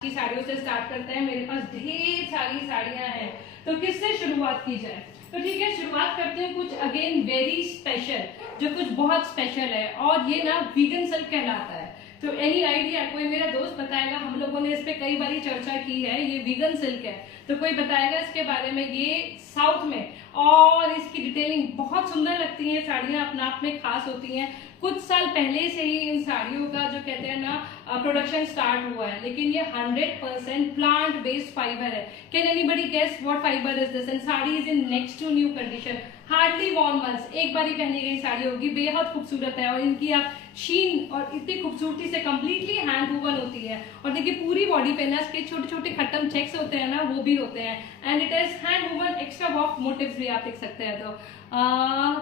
की साड़ियों से स्टार्ट करते हैं। मेरे पास ढेर सारी साड़ियां हैं, तो किससे शुरुआत की जाए? तो ठीक है, शुरुआत करते हैं कुछ अगेन वेरी स्पेशल, जो कुछ बहुत स्पेशल है और ये ना वीगन सिल्क कहलाता है। तो एनी आइडिया? कोई मेरा दोस्त बताएगा, हम लोगों ने इस पे कई बारी चर्चा की है, ये वीगन सिल्क है, तो कोई बताएगा इसके बारे में। ये साउथ में, और इसकी डिटेलिंग बहुत सुंदर लगती है, साड़ियां अपने आप में खास होती हैं। कुछ साल पहले से ही इन साड़ियों का जो कहते हैं ना प्रोडक्शन स्टार्ट हुआ है, लेकिन ये 100% प्लांट बेस्ड फाइबर है। Can anybody guess what fibre is this? And sari is in next to new condition, hardly worn once, एक बार ही पहनी गई साड़ी होगी, बेहद खूबसूरत है। और इनकी आप शीन और इतनी खूबसूरती से कंप्लीटली हैंड वूवन होती है। और देखिए पूरी बॉडी पे ना इसके छोटे छोटे खत्म चेक्स होते हैं ना, वो भी होते हैं। And it is hand woven, extra work motifs भी आप देख सकते हैं।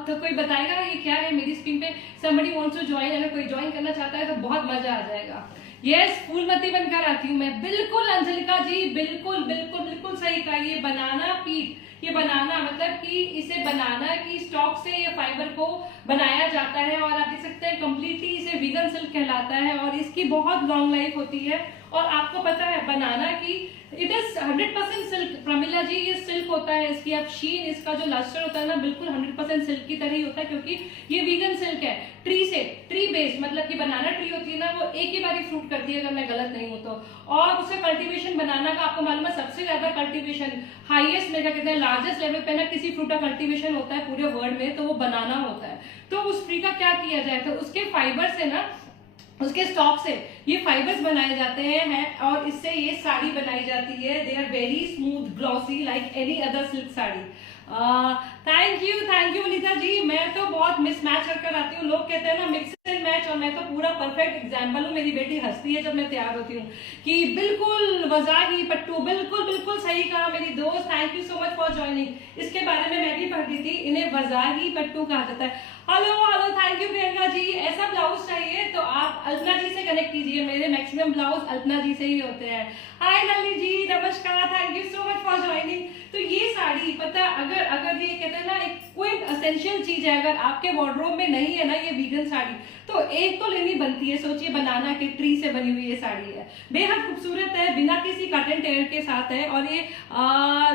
तो कोई बताएगा ये क्या है? मेरी स्क्रीन पे somebody wants to join, अगर कोई ज्वाइन करना चाहता है तो बहुत मजा आ जाएगा। यस, फूलमती बनकर आती हूँ मैं। बिल्कुल अंजलिका जी, बिल्कुल बिल्कुल बिल्कुल सही कहा। ये बनाना पीट, ये बनाना मतलब कि इसे बनाना की स्टॉक से ये फाइबर को बनाया जाता है। और आप देख सकते हैं कंप्लीटली इसे वीगन सिल्क कहलाता है और इसकी बहुत लॉन्ग लाइफ होती है। और आपको पता है बनाना की इट इज 100% सिल्क। प्रमिला जी, ये सिल्क होता है, इसकी आप शीन, इसका जो लस्टर होता है ना, बिल्कुल 100% सिल्क की तरह ही होता है, क्योंकि ये वीगन सिल्क है। ट्री से, ट्री बेस्ड, मतलब कि बनाना ट्री होती है ना, वो एक ही बारी फ्रूट करती है अगर मैं गलत नहीं हूं तो। और उसका कल्टीवेशन बनाना का आपको मालूम है, सबसे ज्यादा कल्टीवेशन हाईएस्ट में क्या कहते हैं, लार्जेस्ट लेवल पे ना किसी फ्रूट का कल्टीवेशन होता है पूरे वर्ल्ड में, तो वो बनाना होता है। तो उस ट्री का क्या किया जाए, तो उसके फाइबर से ना, उसके स्टॉक से ये फाइबर्स बनाए जाते हैं और इससे ये साड़ी बनाई जाती है। They are very smooth, glossy, like any other silk sari. Thank you Anita ji. मैं तो बहुत मिसमैच कर आती हूँ, लोग कहते हैं ना मिक्स एंड मैच, और मैं तो पूरा परफेक्ट एग्जाम्पल हूँ। मेरी बेटी हंसती है जब मैं तैयार होती हूँ कि बिल्कुल वजाही पट्टू, बिल्कुल बिल्कुल सही कहा मेरी दोस्त। Thank you so much for joining. इसके बारे में मैं भी पढ़ती थी, इन्हें वजाही पट्टू कहा जाता है। Hello hello, thank you Priyanka ji. ऐसा ब्लाउज चाहिए तो आप अल्पना जी से कनेक्ट कीजिए, मेरे मैक्सिमम ब्लाउज अल्पना जी से ही होते हैं। हाय नली जी, नमस्कार, thank you so much for joining. तो ये साड़ी पता, अगर ये कहते हैं ना एक कोई एसेंशियल चीज है, अगर आपके वार्डरोब में नहीं है ना ये वीगन साड़ी, तो एक तो लेनी बनती है। सोचिए बनाना के ट्री से बनी हुई ये साड़ी है, बेहद खूबसूरत है, बिना किसी कट एंड टेयर के साथ है। और ये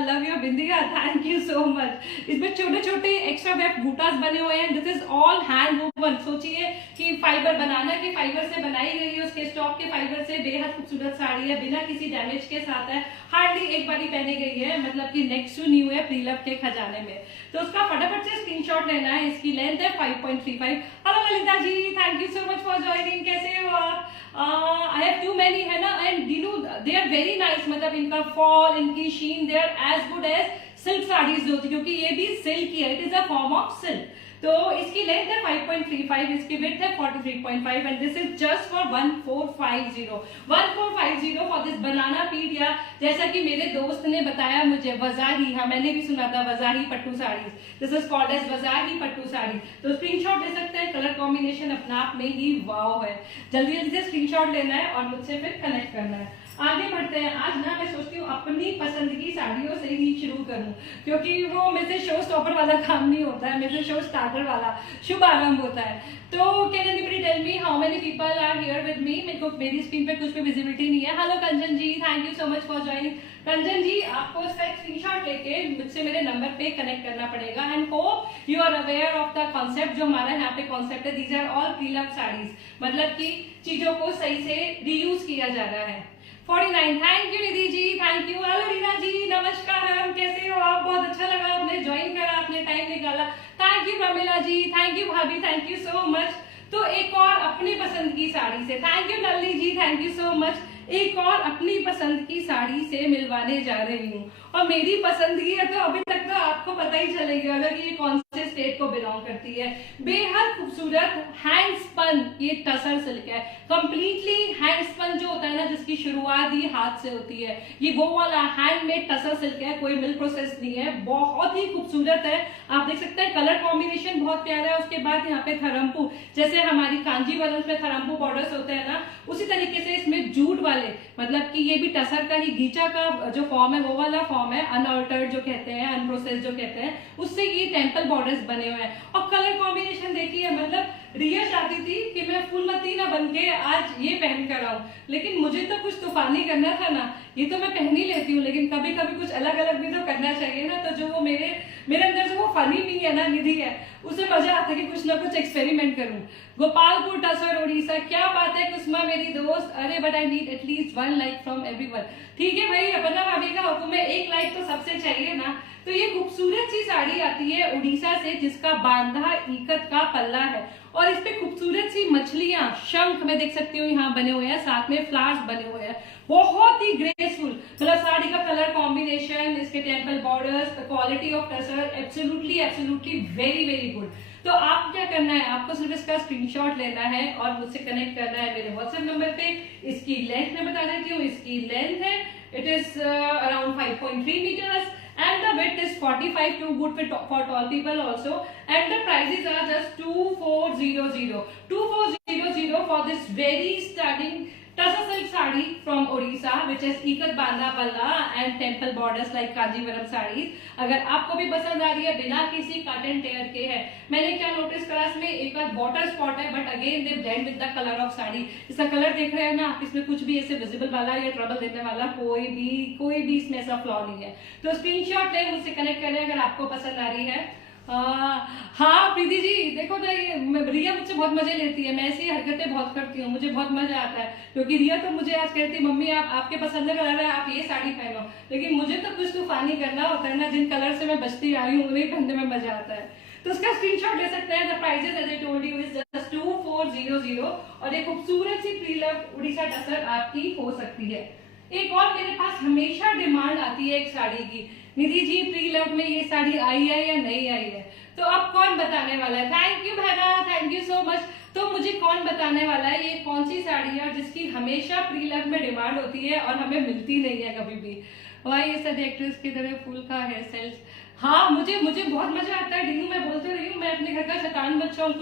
love your Bindiya, thank you so much. इसमें छोटे छोटे एक्स्ट्रा वेब बूटास बने हुए हैं। This is all hand woven. सोचिए कि फाइबर, बनाना के फाइबर से बनाई गई है, उसके स्टॉक के फाइबर से, बेहद खूबसूरत साड़ी है, बिना किसी डैमेज के साथ है, हार्डली एक बारी पहनी गई है, मतलब कि नेक्स्ट टू न्यू है प्रीलव के खजाने में। तो उसका फटाफट से स्क्रीनशॉट लेना है। इसकी लेंथ है 5.35। Hello Lalita ji, thank you so much for joining. कैसे हो आप? आई हैव टू मैनी है ना, and you know they are very nice, मतलब इनका फॉल, इनकी sheen, they are as good as silk saris होती, क्योंकि ये भी सिल्क ही है, it is a form of silk. तो इसकी लेंथ है 5.35, इसकी विड्थ है 43.5 and this is just for 1450 for this बनाना पीट, या जैसा कि मेरे दोस्त ने बताया मुझे वजाही, हाँ मैंने भी सुना था वजाही pattu sari, this is called as वजाही पट्टू साड़ी। तो स्क्रीनशॉट ले सकते हैं, कलर कॉम्बिनेशन अपना आप में ही वाव है। जल्दी जल्दी से स्क्रीनशॉट लेना है और मुझसे फिर कनेक्ट करना है। आगे बढ़ते हैं। आज ना मैं सोचती हूँ अपनी पसंद की साड़ियों से ही शुरू करूं, क्योंकि वो मेरे से शो स्टॉपर वाला काम नहीं होता है, मेरे से शो स्टार्टर वाला शुभ आरंभ होता है। तो can anybody tell me how many people are here with me? मेरे को मेरी स्क्रीन पे कुछ भी विजिबिलिटी नहीं है। Hello Kanchan ji, thank you so much for joining. Kanchan ji, आपको इसका एक स्क्रीनशॉट लेके मुझसे मेरे नंबर पे कनेक्ट करना पड़ेगा। And hope you are aware of the concept, जो हमारा यहाँ पे कॉन्सेप्ट है। These are all prelove saris, मतलब की चीजों को सही से रीयूज किया जा रहा है। 49, thank you Nidhi ji, thank you. Hello Reena ji, नमस्कार, कैसे हो आप? बहुत अच्छा लगा आपने ज्वाइन करा, आपने टाइम निकाला, thank you Pramila ji, thank you भाभी, थैंक यू सो मच। तो एक और अपनी पसंद की साड़ी से, thank you Nalli ji, thank you so much. एक और अपनी पसंद की साड़ी से मिलवाने जा रही हूँ, और मेरी पसंद की है तो अभी तक तो आपको पता ही चलेगा अगर ये कौन से स्टेट को बिलोंग करती है। बेहद खूबसूरत हैंड स्पन ये टसर सिल्क है, कंप्लीटली हैंड स्पन जो होता है ना, जिसकी शुरुआत ही हाथ से होती है, ये वो वाला हैंडमेड टसर सिल्क है, कोई मिल्क प्रोसेस नहीं है, बहुत ही खूबसूरत है। आप देख सकते हैं कलर कॉम्बिनेशन बहुत प्यारा है। उसके बाद यहाँ पे थरम्पू, जैसे हमारी कांजीवरम में थरम्पू बॉर्डर्स होते हैं ना, उसी तरीके से इसमें जूट वाले मतलब कि ये भी टसर का ही, गीचा का जो फॉर्म है वो वाला फॉर्म है, अनअल्टर्ड जो कहते हैं, अनप्रोसेस जो कहते हैं, उससे ये टेम्पल बॉर्डर्स बने हुए हैं। और कलर कॉम्बिनेशन देखिए, मतलब रिया चाहती थी कि मैं फुलमती ना बन के आज ये पहन कर आऊं, लेकिन मुझे तो कुछ तूफानी करना था ना, ये तो मैं पहन ही लेती हूँ, लेकिन कभी कभी कुछ अलग अलग भी तो करना चाहिए ना। तो जो वो मेरे अंदर जो वो फनी भी है ना, निधि है, उसे मजा आता है कि कुछ ना कुछ एक्सपेरिमेंट करूं। गोपालपुर टसर उड़ीसा, क्या बात है कुसुमा मेरी दोस्त, अरे but I need at least 1 like from everyone. ठीक है भाई, अपना भाभी का हुक्म है, 1 लाइक तो सबसे चाहिए ना। तो ये खूबसूरत सी साड़ी आती है उड़ीसा से, जिसका बांधा इकत का पल्ला है, और इस पे खूबसूरत सी मछलियां, शंख में देख सकती हूँ यहाँ बने हुए हैं, साथ में फ्लावर्स बने हुए हैं, बहुत ही ग्रेसफुल। मतलब साड़ी का कलर कॉम्बिनेशन, इसके temple borders, the quality of tussar, absolutely absolutely very very good. तो आप क्या करना है, आपको सिर्फ इसका स्क्रीनशॉट लेना है और मुझसे कनेक्ट करना है मेरे व्हाट्सएप नंबर पे। इसकी लेंथ मैं बता देती हूँ, इसकी लेंथ है, it is around 5.3 meters and the width is 45, too good for tall people also, and the prices are just 2400 for this very stunning Tassa silk sari from Odisha, which is ikat banda palla and temple borders like Kanjivaram sarees। अगर आपको भी पसंद आ रही है, बिना किसी cut and tear के है। मैंने क्या नोटिस करा, इसमें एक बार बॉर्डर स्पॉट है, but again they blend with the colour of sari. इसका कलर देख रहे हैं ना आप, इसमें कुछ भी ऐसे विजिबल वाला या ट्रबल देने वाला कोई भी इसमें ऐसा फ्लॉ नहीं है। तो स्क्रीनशॉट ले, मुझसे कनेक्ट करें अगर आपको पसंद आ रही है। हाँ प्रीति जी, देखो ना, ये रिया मुझसे बहुत मजे लेती है, मैं ऐसी हरकतें बहुत करती हूँ, मुझे बहुत मजा आता है। क्योंकि रिया तो मुझे आज कहती, मम्मी आपके पसंद का कलर है, आप ये साड़ी पहनो, लेकिन मुझे तो कुछ तूफानी करना होता है ना, जिन कलर से मैं बचती आई हूँ उन्हें पहनने में मजा आता है। तो उसका स्क्रीनशॉट ले सकते हैं। The prices as I told you is just 2400, और एक खूबसूरत सी प्री लव उड़ीसा टसर आपकी हो सकती है। एक और मेरे पास हमेशा डिमांड आती है एक साड़ी की, निधि जी प्री लव में ये साड़ी आई है या नहीं आई है, तो अब कौन बताने वाला है? थैंक यू बहना, थैंक यू सो मच। तो मुझे कौन बताने वाला है ये कौन सी साड़ी है जिसकी हमेशा प्री लव में डिमांड होती है और हमें मिलती नहीं है कभी भी? वाई ये सब एक्ट्रेस की तरह फुल का हेयर स्टाइल। हाँ, मुझे बहुत मजा आता है डीनू, मैं बोलते रही हूँ, मैं अपने घर का शैतान बच्चा हूँ,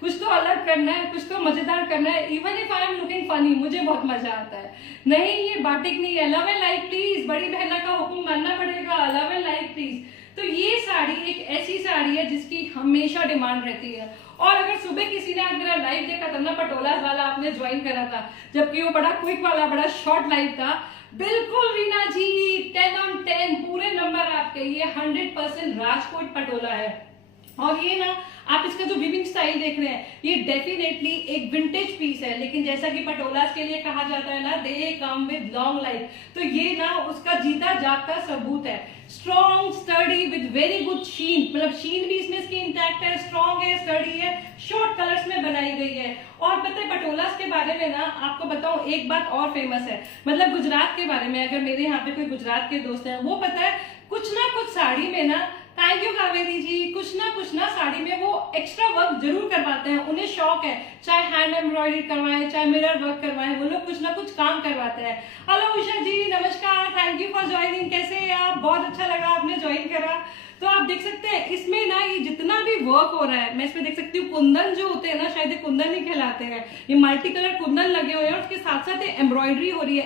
कुछ तो अलग करना है, कुछ तो मजेदार करना है। Even if I am looking funny, मुझे बहुत मजा आता है। नहीं, ये बाटिक नहीं है, लव एंड लाइक प्लीज, बड़ी बहना का हुक्म मानना पड़ेगा, लव एंड लाइक प्लीज। तो ये साड़ी एक ऐसी साड़ी है जिसकी हमेशा डिमांड रहती है। और अगर सुबह किसी ने आज मेरा लाइव देखा था ना, पटोला वाला आपने ज्वाइन करा था, जबकि वो बड़ा क्विक वाला बड़ा शॉर्ट लाइव था, बिल्कुल रीना जी 10 on 10 पूरे नंबर आपके, ये 100% राजकोट पटोला है। और ये ना आप इसका जो विविंग स्टाइल देख रहे हैं, ये डेफिनेटली एक विंटेज पीस है, लेकिन जैसा कि पटोलास के लिए कहा जाता है ना, they come with long life, तो ये ना उसका जीता जागता सबूत है। Strong sturdy with very good sheen, मतलब शीन भी इसमें इसकी इंटैक्ट है, स्ट्रॉन्ग है, स्टडी है, शॉर्ट कलर्स में बनाई गई है। और पता है पटोलास के बारे में ना आपको बताऊं, एक बात और फेमस है, मतलब गुजरात के बारे में, अगर मेरे यहाँ पे कोई गुजरात के दोस्त हैं, वो पता है कुछ ना कुछ साड़ी में ना, थैंक यू कावेरी जी, कुछ ना साड़ी में वो एक्स्ट्रा वर्क जरूर करवाते हैं, उन्हें शौक है, चाहे हैंड एम्ब्रॉयडरी करवाएं, चाहे मिरर वर्क करवाएं, वो लोग कुछ ना कुछ काम करवाते हैं। हेलो उषा जी, नमस्कार, थैंक यू फॉर ज्वाइनिंग, कैसे हैं आप? बहुत अच्छा लगा आपने ज्वाइन करा। तो आप देख सकते हैं इसमें ना ये जितना भी वर्क हो रहा है, मैं इसमें देख सकती हूँ कुंदन जो होते हैं ना, शायद ये कुंदन ही कहलाते हैं, ये मल्टी कलर कुंदन लगे हुए हैं, और उसके साथ साथ एम्ब्रॉयडरी हो रही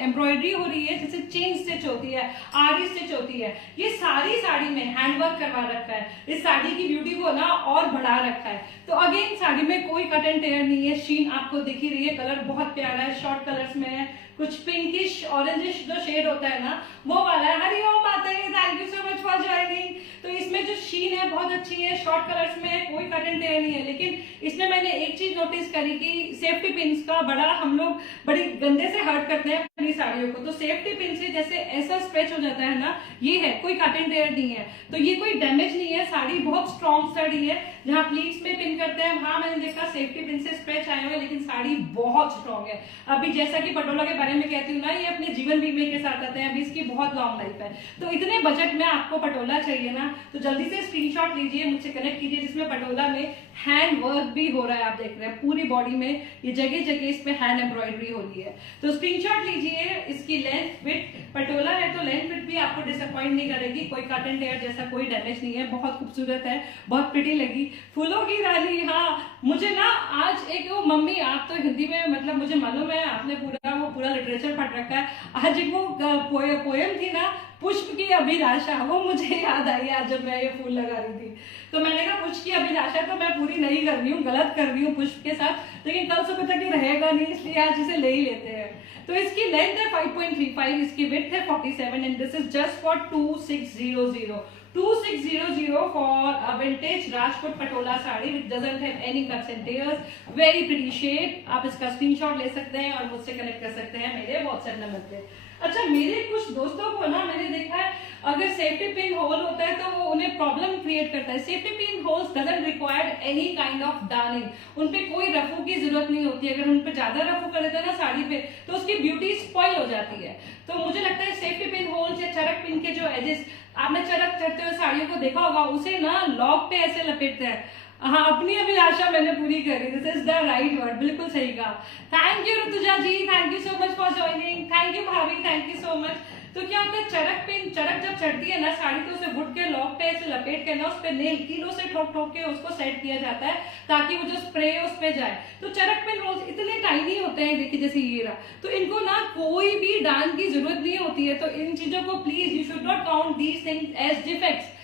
है, जैसे चेन स्टिच होती है, आरी स्टिच होती है, ये सारी साड़ी में हैंडवर्क करवा रखा है, इस साड़ी की ब्यूटी को ना और बढ़ा रखा है। तो अगेन साड़ी में कोई कट एंड टेयर नहीं है, शीन आपको दिख ही रही है, कलर बहुत प्यारा है, शॉर्ट कलर्स में है, कुछ पिंकिश ऑरेंजिश जो शेड होता है ना वो वाला है। हरिओम माता जी, thank you so much for joining. तो इसमें जो शीन है बहुत अच्छी है, शॉर्ट कलर्स में है, कोई कट एंड टेयर नहीं है, लेकिन इसमें मैंने एक चीज नोटिस करी कि सेफ्टी पिंस का बड़ा हम लोग बड़ी गंदे से हर्ट करते हैं अपनी साड़ियों को, तो सेफ्टी पिन से जैसे ऐसा स्ट्रेच हो जाता है ना, ये है, कोई कट एंड टेयर नहीं है, तो ये कोई डैमेज नहीं है, साड़ी बहुत स्ट्रॉन्ग स्टडी है। जहाँ प्लीट्स में पिन करते हैं वहां मैंने देखा सेफ्टी पिन से स्ट्रेच आए हुए, लेकिन साड़ी बहुत स्ट्रॉन्ग है। अभी जैसा कि पटोला के बारे में कहती हूँ ना, ये अपने जीवन बीमे के साथ आते हैं, अभी इसकी बहुत लॉन्ग लाइफ है। तो इतने बजट में आपको पटोला चाहिए ना, तो जल्दी से स्क्रीनशॉट लीजिए, मुझसे कनेक्ट कीजिए, जिसमें पटोला में हैंड वर्क भी हो रहा है, आप देख रहे हैं पूरी बॉडी में ये जगह जगह इस पे हैंड एम्ब्रॉयडरी हो रही है। तो स्क्रीनशॉट लीजिए, इसकी लेंथ विथ पटोला है तो लेंथ विथ भी आपको डिसअपॉइंट नहीं करेगी, कोई कट एंड टेयर जैसा कोई डैमेज नहीं है, बहुत खूबसूरत है, बहुत प्रिटी लगी। फूलों की रानी, हाँ मुझे ना आज एक वो मम्मी, आप तो हिंदी में मतलब मुझे मालूम है आपने पूरा वो पूरा लिटरेचर पढ़ रखा है। आज एक वो पोएम थी ना, पुष्प की अभिलाषा, वो मुझे याद आई आज जब मैं ये फूल लगा रही थी। तो मैंने कहा पुष्प की अभिलाषा तो मैं पूरी नहीं कर रही हूँ, गलत कर रही हूँ पुष्प के साथ, लेकिन कल सुबह तक ये रहेगा नहीं, इसलिए आज इसे ले ही लेते हैं। तो इसकी लेंथ है 5.35, इसकी विड्थ है 47 and this is just for 2600 for a vintage Rajput Patola sari which doesn't have any cuts and tears, very pretty shade। आप इसका स्क्रीनशॉट ले सकते हैं और मुझसे कनेक्ट कर सकते हैं मेरे व्हाट्सएप नंबर पे। अच्छा, मेरे कुछ दोस्तों को ना मैंने देखा है, अगर सेफ्टी पिन होल होता है तो वो उन्हें प्रॉब्लम क्रिएट करता है। Safety pin holes doesn't require any kind of darning, उन पे कोई रफू की जरूरत नहीं होती है। अगर उन पे ज्यादा रफू कर देते हैं ना साड़ी पे तो उसकी ब्यूटी स्पॉइल हो जाती है। तो मुझे लगता है सेफ्टी पिन होल्स या चरक पिन के जो एजेस, आपने चरक चढ़ते हुए साड़ियों को देखा होगा, उसे ना लॉक पे ऐसे लपेटते हैं। हाँ, अपनी अभिलाषा मैंने पूरी करी, this is the right word, बिल्कुल सही कहा। Thank you Rutuja ji, thank you so much for joining, thank you भाभी, थैंक यू सो मच। तो क्या होता है, चरक पिन, चरक जब चढ़ती है ना साड़ी तो उसे वुड के लॉक पे ऐसे लपेट के ना उस पे नेल कीलों से ठोक ठोक के उसको सेट किया जाता है ताकि वो जो स्प्रे है उस पे जाए। तो चरक पिन रोज इतने टाइनी होते हैं, देखिए जैसे ये रहा, तो इनको ना कोई भी डांस की जरूरत नहीं होती है। तो इन चीजों को please you should not count these things as defects.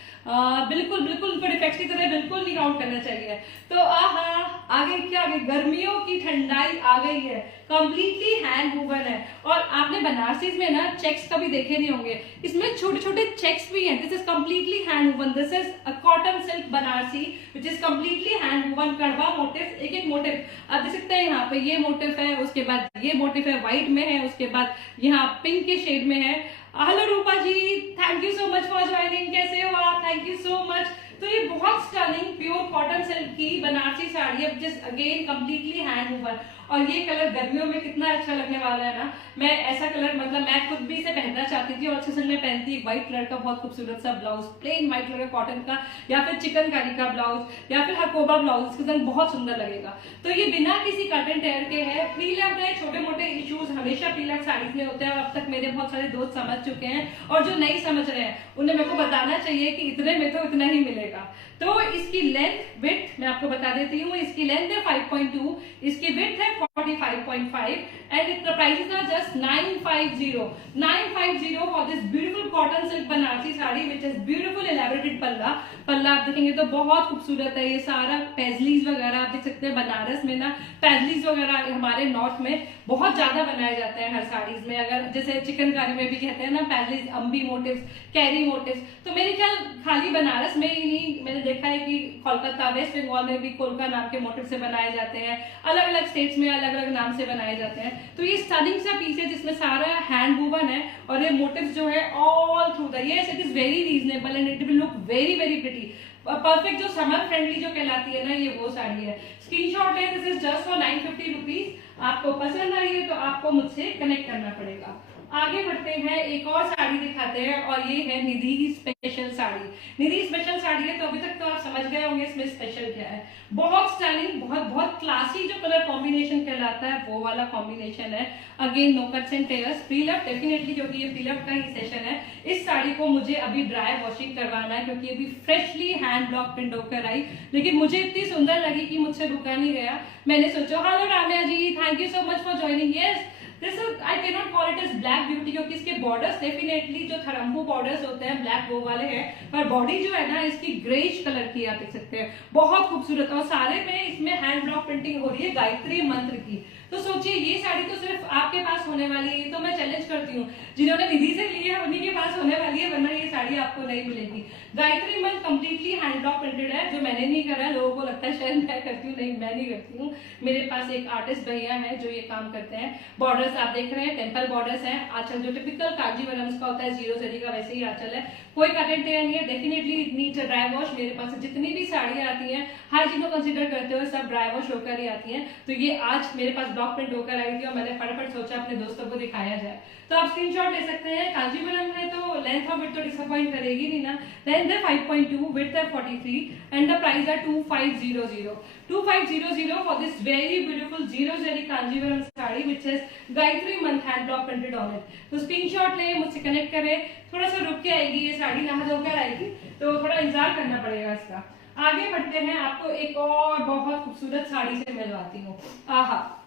बिल्कुल बिल्कुल उनको डिफेक्ट्स की तरह बिल्कुल नहीं काउंट करना चाहिए। तो आगे क्या, आगे गर्मियों की ठंडाई आ गई है, कंप्लीटली हैंड वूवन है। और आपने बनारसीज में ना चेक्स कभी देखे नहीं होंगे, इसमें छोटे छोटे चेक्स भी हैं। This is completely hand woven, this is a cotton silk Banarasi which is completely hand woven. कड़वा मोटिव, एक एक मोटिव आप देख सकते हैं, यहाँ पे ये मोटिव है, उसके बाद ये मोटिव है व्हाइट में है, उसके बाद यहाँ पिंक के शेड में है। Hello Roopa ji, thank you so much for joining, कैसे हो आप, थैंक यू सो मच। तो ये बहुत स्टनिंग प्योर कॉटन सिल्क की बनारसी साड़ी है, जिस अगेन कंप्लीटली हैंड वूवन। और ये कलर गर्मियों में कितना अच्छा लगने वाला है ना। मैं ऐसा कलर, मतलब मैं खुद भी इसे पहनना चाहती थी और अच्छे में पहनती। एक व्हाइट कलर का बहुत खूबसूरत सा ब्लाउज, प्लेन व्हाइट कलर का कॉटन का, या फिर चिकनकारी का ब्लाउज, या फिर हकोबा ब्लाउज, इसके साथ बहुत सुंदर लगेगा। तो ये बिना किसी कट एंड टेयर के है, प्री लव्ड है। छोटे मोटे इश्यूज हमेशा प्री लव्ड साड़ीज में होते हैं, अब तक मेरे बहुत सारे दोस्त समझ चुके हैं, और जो नहीं समझ रहे हैं उन्हें मेरे को बताना चाहिए कि इतने में तो इतना ही मिलेगा। तो इसकी लेंथ विड्थ मैं आपको बता देती हूँ, इसकी लेंथ है 5.2, इसकी विड्थ है 45.5 and it prices are just 950 for this beautiful cotton silk Banarasi sari which is beautiful elaborated palla. पल्ला आप देखेंगे तो बहुत खूबसूरत है, ये सारा पैजलीज वगैरह आप देख सकते हैं। बनारस में ना पैजलीज वगैरह हमारे नॉर्थ में बहुत ज्यादा बनाए जाते हैं हर साड़ीज में। अगर जैसे चिकनकारी में भी कहते हैं ना पैजलीज, अम्बी मोटिव्स, कैरी मोटिव्स, तो मेरे ख्याल खाली बनारस में ही नहीं, मैंने देखा है कि कोलकाता, वेस्ट बंगाल में भी कोलका नाम के मोटिव से बनाए जाते हैं, अलग अलग स्टेट्स में अलग अलग नाम से बनाए जाते हैं। तो ये स्टनिंग सा पीस है जिसमें सारा हैंड वूवन है और ये मोटिव्स जो है all through the, yes it is very reasonable and it will look very very pretty, perfect, जो समर फ्रेंडली जो कहलाती है ना, ये वो साड़ी है। स्क्रीनशॉट है, this is just for 950 rupees. आपको पसंद आई है तो आपको मुझसे कनेक्ट करना पड़ेगा। आगे बढ़ते हैं, एक और साड़ी दिखाते हैं और ये है निधि स्पेशल साड़ी। निधि स्पेशल साड़ी है तो अभी तक तो आप समझ गए होंगे इसमें स्पेशल क्या है। बहुत स्टाइलिंग, बहुत बहुत क्लासी जो कलर कॉम्बिनेशन कहलाता है वो वाला कॉम्बिनेशन है। Again no cuts and tears, preloved definitely, क्योंकि ये प्री लव्ड का ही सेशन है। इस साड़ी को मुझे अभी ड्राई वॉशिंग करवाना है क्योंकि अभी फ्रेशली हैंड ब्लॉक प्रिंट होकर आई, लेकिन मुझे इतनी सुंदर लगी कि मुझसे रुका नहीं गया। मैंने सोचा, hello Ramya ji, thank you so much for joining. Yes, this is, I can not call it as black beauty क्योंकि इसके बॉर्डर्स डेफिनेटली जो थरम्बू बॉर्डर्स होते हैं ब्लैक वो वाले हैं, पर बॉडी जो है ना इसकी ग्रेइश कलर की आप देख सकते हैं, बहुत खूबसूरत। और सारे में इसमें हैंड ब्लॉक प्रिंटिंग हो रही है गायत्री मंत्र की। तो सोचिए ये साड़ी तो सिर्फ आपके पास होने वाली है, तो मैं चैलेंज करती हूँ जिन्होंने निधि से ली है उन्हीं के पास होने वाली है, वरना ये साड़ी आपको नहीं मिलेगी। गायत्री मंत्र कंप्लीटली हैंड ब्लॉक प्रिंटेड है, जो मैंने नहीं करा है। लोगों को लगता है शायद मैं करती हूँ, नहीं मैं नहीं करती हूँ। मेरे पास एक आर्टिस्ट भैया है जो ये काम करते हैं। बॉर्डर्स आप देख रहे हैं, टेम्पल बॉर्डर्स हैं। आंचल जो टिपिकल कांजीवरम का होता है, जीरो जरी का, वैसे ही आंचल है, कोई कट एंड टेयर नहीं है। Definitely need dry wash. मेरे पास जितनी भी साड़ियां आती हैं हर चीज को कंसिडर करते हुए सब ड्राई वॉश होकर ही आती हैं। तो ये आज मेरे पास ब्लॉक प्रिंट होकर आई थी और मैंने फटाफट सोचा अपने दोस्तों को दिखाया जाए। तो आप स्क्रीनशॉट ले सकते हैं। कांजीवरम है तो लेंथ ऑफ इट तो डिसअपॉइंट करेगी नहीं ना। लेंथ है 5.2, विड्थ है 43 एंड द प्राइस है 2500 for this very beautiful zero zari Kanjeevaram sari which is Gayatri mantra hand block printed on it. तो स्क्रीनशॉट ले, मुझसे कनेक्ट करें। थोड़ा सा रुक के आएगी ये साड़ी, नहा धोकर आएगी तो थोड़ा इंतजार करना पड़ेगा इसका। आगे बढ़ते हैं, आपको एक और बहुत खूबसूरत साड़ी से मिलवाती हूँ। आहा,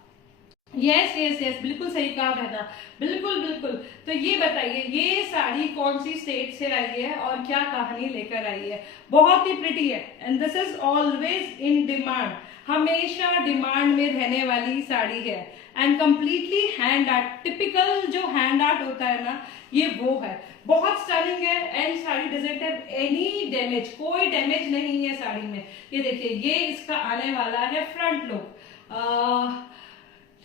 यस यस यस, बिल्कुल सही कहा बहना, बिल्कुल बिल्कुल। तो ये बताइए ये साड़ी कौन सी स्टेट से आई है और क्या कहानी लेकर आई है? बहुत ही प्रिटी है and this is always in demand, हमेशा डिमांड में रहने वाली साड़ी है and completely hand art, typical जो हैंड आर्ट होता है ना ये वो है। बहुत स्टनिंग है and sari doesn't have any damage, कोई डैमेज नहीं है साड़ी में। ये देखिए ये इसका आने वाला है फ्रंट लुक।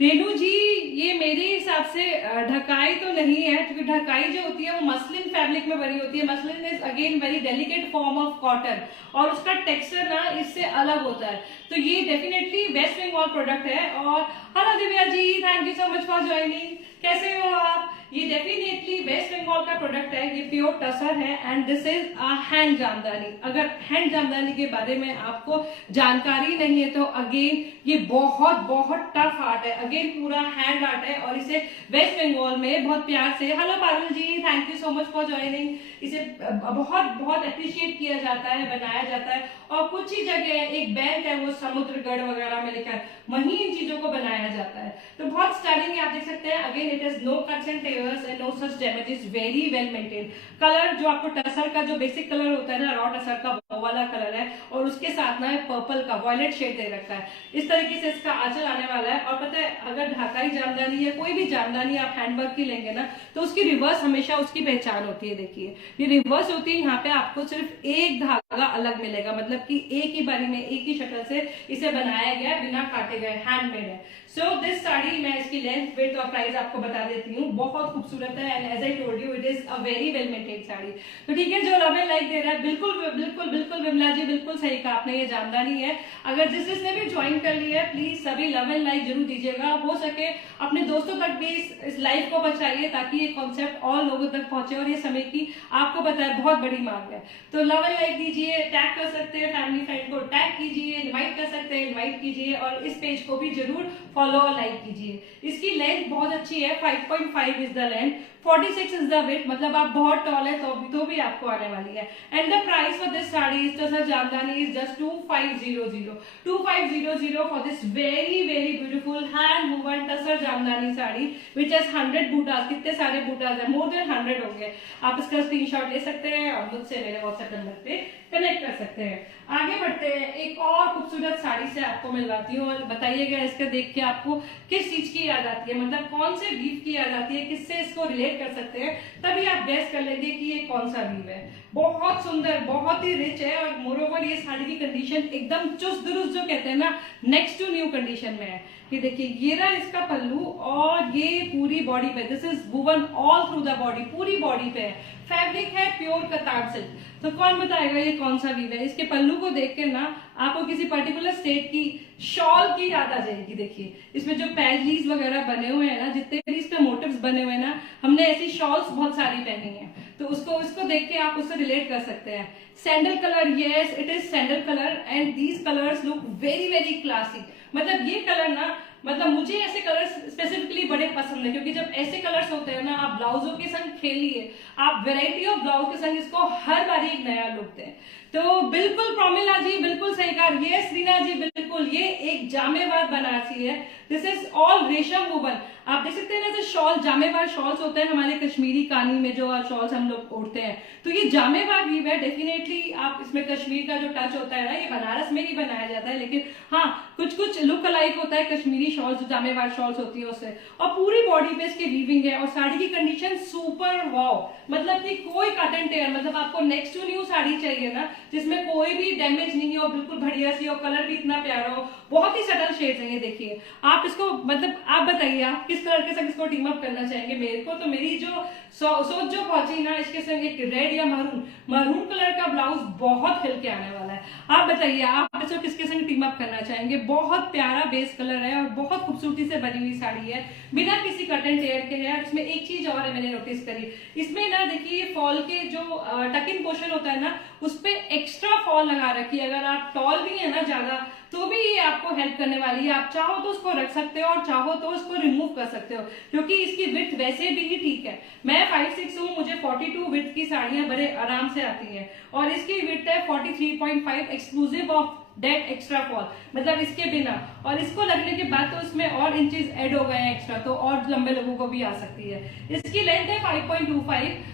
रेणु जी ये मेरे हिसाब से ढकाई तो नहीं है, क्योंकि ढकाई जो होती है वो मसलिन फैब्रिक में बनी होती है। Muslin is again very delicate form of cotton और उसका टेक्सचर ना इससे अलग होता है। तो ये डेफिनेटली वेस्ट बंगाल प्रोडक्ट है। और hello Divya ji, thank you so much for joining, कैसे हो आप? ये डेफिनेटली वेस्ट बंगाल का प्रोडक्ट है, ये प्योर टसर है and this is hand jamdani. अगर हैंड जामदानी के बारे में आपको जानकारी नहीं है तो अगेन ये बहुत बहुत टफ आर्ट है, अगेन पूरा हैंड आर्ट है और इसे वेस्ट बंगाल में बहुत प्यार से, hello Parul ji thank you so much for joining, इसे बहुत बहुत अप्रिशिएट किया जाता है, बनाया जाता है। और कुछ ही जगह एक बेल्ट है वो समुद्रगढ़ वगैरह में लेकर वहीं इन चीजों को बनाया जाता है। तो बहुत स्टाइलिंग है, आप देख सकते हैं। Again it is no cuts and tears and no such damages, very well maintain. Colour जो आपको टसर का जो बेसिक कलर होता है ना, रॉ टसर का वो वाला कलर है और उसके साथ ना पर्पल का वॉयलेट शेड दे रखा है। इस तरीके से इसका आंचल आने वाला है। और पता है अगर ढाकाई जामदानी या कोई भी जामदानी आप हैंडवर्क की लेंगे ना तो उसकी रिवर्स हमेशा उसकी पहचान होती है। देखिए ये रिवर्स होती है, यहाँ पे आपको सिर्फ एक धागा अलग मिलेगा, मतलब कि एक ही बारी में एक ही शक्ल से इसे बनाया गया बिना काटे गए, हैंडमेड है। सो दिस साड़ी मैं इसकी लेंथ विड्थ और प्राइस आपको बता देती हूँ, बहुत खूबसूरत है and as I told you it is a very well maintain sari. तो ठीक है, जो लव एंड लाइक दे रहा है, बिल्कुल बिल्कुल बिल्कुल विमला जी बिल्कुल सही कहा आपने, ये जामदानी है। अगर जिसने भी ज्वाइन कर लिया है प्लीज सभी लव एंड लाइक जरूर दीजिएगा, हो सके अपने दोस्तों तक भी इस लाइफ को पहुंचाइए ताकि ये कॉन्सेप्ट और लोगों तक पहुंचे। और ये समय की आपको पता है बहुत बड़ी मांग है, तो लव एंड लाइक दीजिए, टैग कर सकते हैं फैमिली फ्रेंड को, टैग कीजिए, इनवाइट कर सकते हैं, इनवाइट कीजिए और इस पेज को भी जरूर फॉलो और लाइक कीजिए। इसकी लेंथ बहुत अच्छी है, 5.5 is the length, 46 is the weight, मतलब आप बहुत टॉल है तो भी आपको आने वाली है। And the price for this sari is tussar jamdani is just 2500 for this very very beautiful hand woven tussar jamdani sari which has 100 बूटास। कितने सारे बूटास है, मोर देन 100 होंगे। आप इसका स्क्रीनशॉट ले सकते हैं और मुझसे मेरे व्हाट्सएप नंबर पे कनेक्ट कर सकते हैं। आगे बढ़ते हैं, एक और खूबसूरत साड़ी से आपको मिलवाती हूँ और बताइएगा इसका देख के आपको किस चीज की याद आती है, मतलब कौन से वीव की याद आती है, किससे इसको रिलेट कर सकते हैं, तभी आप गैस कर लेंगे कि ये कौन सा वीव है। बहुत सुंदर, बहुत ही रिच है और मोरोवर ये साड़ी की कंडीशन एकदम चुस्त दुरुस्त जो कहते हैं ना, नेक्स्ट टू न्यू कंडीशन में है। ये देखिए ये रहा इसका पल्लू और ये पूरी बॉडी पे, this is woven all through the body, पूरी बॉडी पे है। फैब्रिक है प्योर कतार सिल्क। तो कौन बताएगा ये कौन सा वीव है? इसके पल्लू को देख के ना आपको किसी पर्टिकुलर स्टेट की शॉल की याद आ जाएगी। देखिए इसमें जो पैजलीज वगैरह बने हुए हैं ना, जितने भी इसके मोटिव्स बने हुए हैं ना, हमने ऐसी शॉल्स बहुत सारी पहनी है, तो उसको देख के आप उससे रिलेट कर सकते हैं। Sandal colour, yes it is sandal colour and these colours look very very classic. मतलब ये कलर ना, मतलब मुझे ऐसे कलर्स स्पेसिफिकली बड़े पसंद है, क्योंकि जब ऐसे कलर्स होते हैं ना आप ब्लाउजों के संग खेलिए, आप वैरायटी ऑफ ब्लाउज के संग इसको हर बार एक नया लुक दें। तो बिल्कुल प्रमिला जी बिल्कुल सही कहा, ये श्रीना जी बिल्कुल, ये एक जामेवार बनारसी है, दिस इज ऑल रेशम वुवन। आप देख सकते हैं ना, जो शॉल जामेवार शॉल्स होते हैं हमारे कश्मीरी कानी में, जो शॉल्स हम लोग ओढ़ते हैं, तो ये जामेवार वीव है। डेफिनेटली आप इसमें कश्मीर का जो टच होता है ना, ये बनारस में ही बनाया जाता है, लेकिन हाँ कुछ कुछ लुक अलाइक होता है कश्मीरी शॉल्स, जो जामेवार शॉल्स होती है उससे। और पूरी बॉडी पे इसके वीविंग है और साड़ी की कंडीशन सुपर वाव, मतलब कि कोई कट एंड टेयर, मतलब आपको नेक्स्ट टू न्यू साड़ी चाहिए ना जिसमें कोई भी डैमेज नहीं हो, बिल्कुल बढ़िया सी हो, कलर भी इतना प्यारा हो, बहुत ही सटल शेड है। ये देखिए आप इसको, मतलब आप बताइए आप किस कलर के संग इसको टीम अप करना चाहेंगे। मेरे को तो मेरी जो सोच जो पहुंची ना, इसके संग एक रेड या मरून कलर का ब्लाउज बहुत खिल के आने वाला है। आप बताइए आप इसको किसके संग टीम अप करना चाहेंगे। बहुत प्यारा बेस कलर है और बहुत खूबसूरती से बनी हुई साड़ी है, बिना किसी कट एंड टेयर के है। इसमें एक चीज और है, मैंने नोटिस करी, इसमें ना देखिए फॉल के जो टक इन पोर्शन होता है ना, उस पे एक्स्ट्रा फॉल लगा रखी है। अगर आप टॉल भी है ना ज्यादा, तो भी ये आपको हेल्प करने वाली है। आप चाहो तो उसको रख सकते हो और चाहो तो उसको रिमूव कर सकते हो, क्योंकि इसकी विड्थ वैसे भी ही ठीक है। मैं 5'6" हूँ, मुझे 42 विड्थ की साड़ियां बड़े आराम से आती हैं और इसकी विड्थ है 43.5 exclusive of that extra fall, मतलब इसके बिना, और इसको लगने के बाद तो इसमें और इंचेस ऐड हो गए हैं एक्स्ट्रा, तो और लंबे लोगों को भी आ सकती है। इसकी लेंथ है 5.25,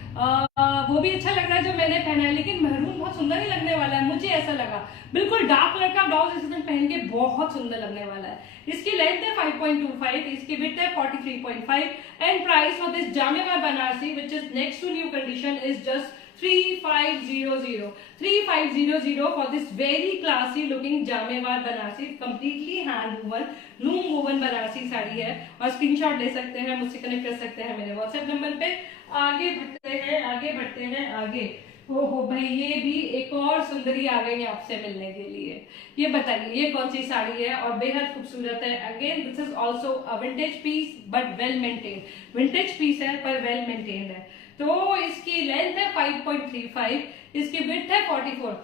वो भी अच्छा लग रहा है जो मैंने पहना है, लेकिन महरून बहुत सुंदर ही लगने वाला है, मुझे ऐसा लगा। बिल्कुल डार्क कलर का ब्लाउज इस दिन पहन के बहुत सुंदर लगने वाला है। इसकी लेंथ है 5.25, इसकी विड्थ है 43.5 and price for this Jamewar Banarasi which is next to new condition is just 3500 for this very classy looking Jamewar Banarasi, completely hand woven, loom woven Banarasi sari है। और स्क्रीनशॉट ले सकते हैं, मुझसे कनेक्ट कर सकते हैं मेरे व्हाट्सएप नंबर पे। आगे बढ़ते हैं आगे। हो भाई, ये भी एक और सुंदरी आ गई आपसे मिलने के लिए। ये बताइए ये कौन सी साड़ी है और बेहद खूबसूरत है। Again this is also a vintage piece but well maintained, vintage piece है पर वेल मेंटेन्ड है। तो इसकी लेंथ है 5.35, इसकी विड्थ है 44।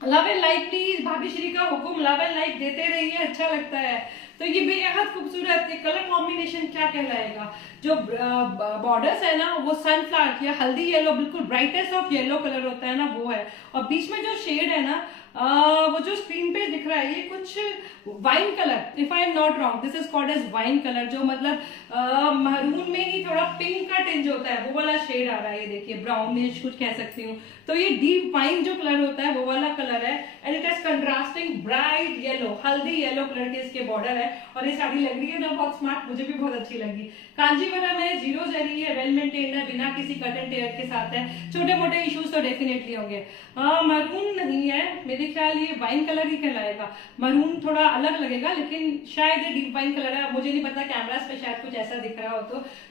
लव एंड लाइक प्लीज, भाभी श्री का हुक्म, लव एंड लाइक देते रहिए, अच्छा लगता है। तो ये बेहद खूबसूरत कलर कॉम्बिनेशन क्या कहलाएगा, जो बॉर्डर्स है ना वो सनफ्लावर या हल्दी येलो, बिल्कुल ब्राइटेस्ट ऑफ येलो कलर होता है ना वो है, और बीच में जो शेड है ना वो जो स्क्रीन पे दिख रहा है ये कुछ wine colour, if I am not wrong this is called as wine colour, जो मतलब महरून में ही थोड़ा पिंक का टिंज होता है वो वाला शेड आ रहा है। ये देखिए ब्राउनिश कुछ कह सकती हूँ, तो ये डीप वाइन जो कलर होता है वो वाला कलर है and it is contrasting bright yellow, हल्दी येलो कलर के इसके बॉर्डर है। और ये साड़ी लग रही है ना बहुत स्मार्ट, मुझे भी बहुत अच्छी लगी। कांजीवरम है, जीरो जरी है, वेल मेंटेन्ड है, बिना किसी कट एंड टेयर के साथ है। छोटे मोटे इश्यूज तो डेफिनेटली होंगे। मरून नहीं है, मेरे ख्याल ये वाइन कलर ही कहलाएगा, मरून थोड़ा अलग लगेगा लेकिन शायद ये डीप वाइन कलर है, मुझे नहीं पता, कैमरास पे शायद कुछ ऐसा दिख रहा हो।